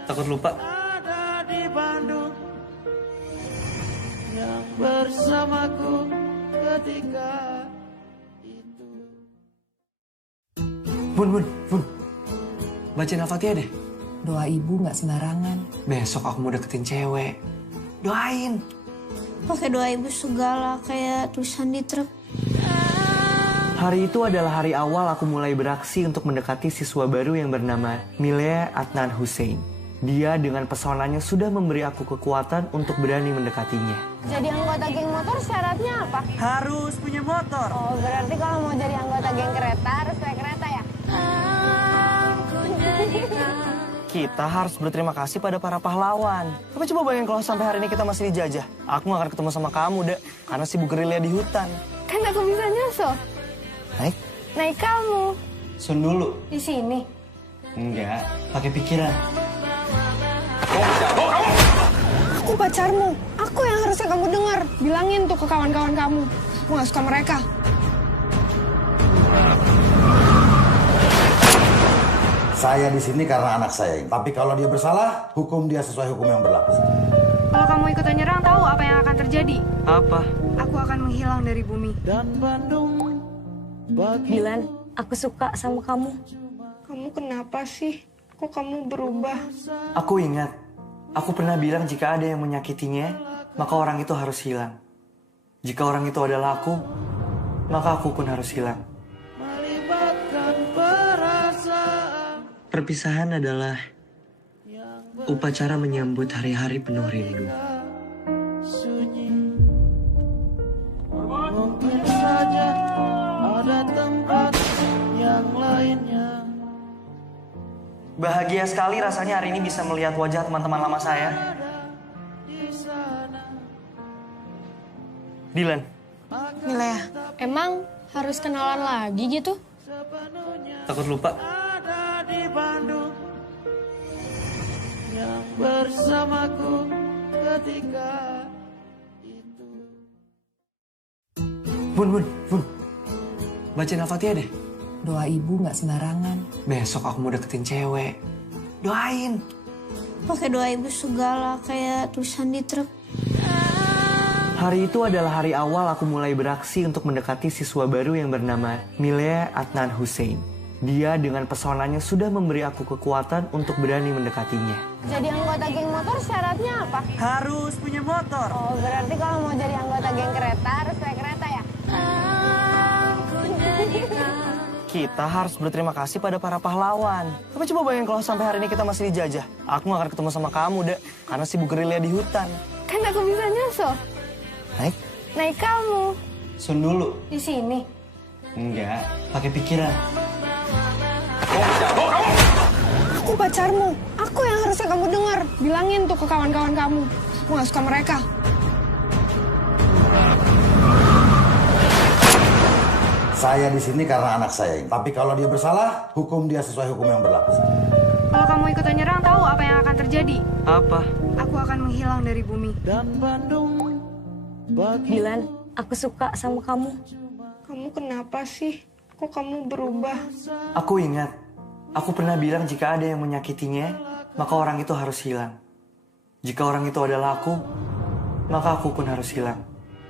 takut lupa. Ada di Bandung yang bersamaku ketika itu. Bun. Bacain Al-Fatihah deh. Doa ibu nggak sembarangan. Besok aku mau deketin cewek. Doain. Pakai doa ibu segala kayak tulisan di truk. Hari itu adalah hari awal aku mulai beraksi untuk mendekati siswa baru yang bernama Milea Adnan Hussein. Dia dengan pesonanya sudah memberi aku kekuatan untuk berani mendekatinya. Jadi anggota geng motor syaratnya apa? Harus punya motor. Oh, berarti kalau mau jadi anggota geng kereta harus naik kereta ya? Kita harus berterima kasih pada para pahlawan. Tapi coba bayangin kalau sampai hari ini kita masih dijajah. Aku gak akan ketemu sama kamu, Dek. Karena sibuk gerilya di hutan. Kan aku bisa nyusul. Naik? Naik kamu. Sun dulu. Di sini. Enggak, pakai pikiran. Aku pacarmu. Aku yang harusnya kamu dengar. Bilangin tuh ke kawan-kawan kamu. Aku gak suka mereka. Saya di sini karena anak saya. Tapi kalau dia bersalah, hukum dia sesuai hukum yang berlaku. Kalau kamu ikutan nyerang, tahu apa yang akan terjadi? Apa? Aku akan menghilang dari bumi. Dan Bandung bagi Dilan, aku suka sama kamu. Kamu kenapa sih? Kok kamu berubah? Aku ingat, aku pernah bilang jika ada yang menyakitinya, maka orang itu harus hilang. Jika orang itu adalah aku, maka aku pun harus hilang. melibatkan perasaan Perpisahan adalah upacara menyambut hari-hari penuh rindu. sunyi. Mungkin saja ada tempat yang lainnya. Bahagia sekali rasanya hari ini bisa melihat wajah teman-teman lama saya. Dilan, Milea, emang harus kenalan lagi gitu? takut lupa. Ada di Bandung yang bersamaku ketika itu. Bun. Bacain Al-Fatihah deh. Doa ibu nggak sembarangan. Besok aku mau deketin cewek. Doain. Pakai doa ibu segala kayak tulisan di truk. Hari itu adalah hari awal aku mulai beraksi untuk mendekati siswa baru yang bernama Milea Adnan Hussein. Dia dengan pesonanya sudah memberi aku kekuatan untuk berani mendekatinya. Jadi anggota geng motor syaratnya apa? Harus punya motor. Oh, berarti kalau mau jadi anggota geng kereta harus naik kereta ya? Kita harus berterima kasih pada para pahlawan. Tapi coba bayangin kalau sampai hari ini kita masih dijajah. Aku gak akan ketemu sama kamu, Dek. Karena sibuk gerilya di hutan. Kan aku bisa nyusul. Naik? Naik kamu. Sun dulu. Di sini. Enggak, pakai pikiran. Aku pacarmu. Aku yang harusnya kamu dengar. Bilangin tuh ke kawan-kawan kamu. Aku gak suka mereka. Saya di sini karena anak saya. Tapi kalau dia bersalah, hukum dia sesuai hukum yang berlaku. Kalau kamu ikutan nyerang, tahu apa yang akan terjadi? Apa? Aku akan menghilang dari bumi. Dan Bandung bagi Dilan, aku suka sama kamu. Kamu kenapa sih? Kok kamu berubah? Aku ingat, aku pernah bilang jika ada yang menyakitinya, maka orang itu harus hilang. Jika orang itu adalah aku, maka aku pun harus hilang.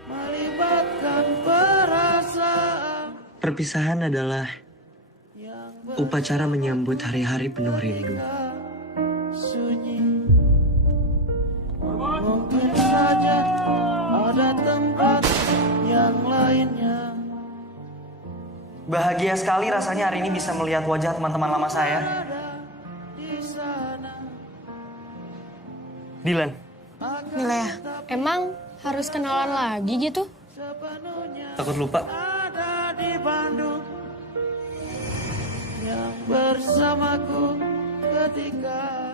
melibatkan perasaan Perpisahan adalah upacara menyambut hari-hari penuh rindu. sunyi. Mungkin saja ada tempat yang lainnya. Bahagia sekali rasanya hari ini bisa melihat wajah teman-teman lama saya. Dilan, Milea, emang harus kenalan lagi gitu? takut lupa. Ada di Bandung yang bersamaku ketika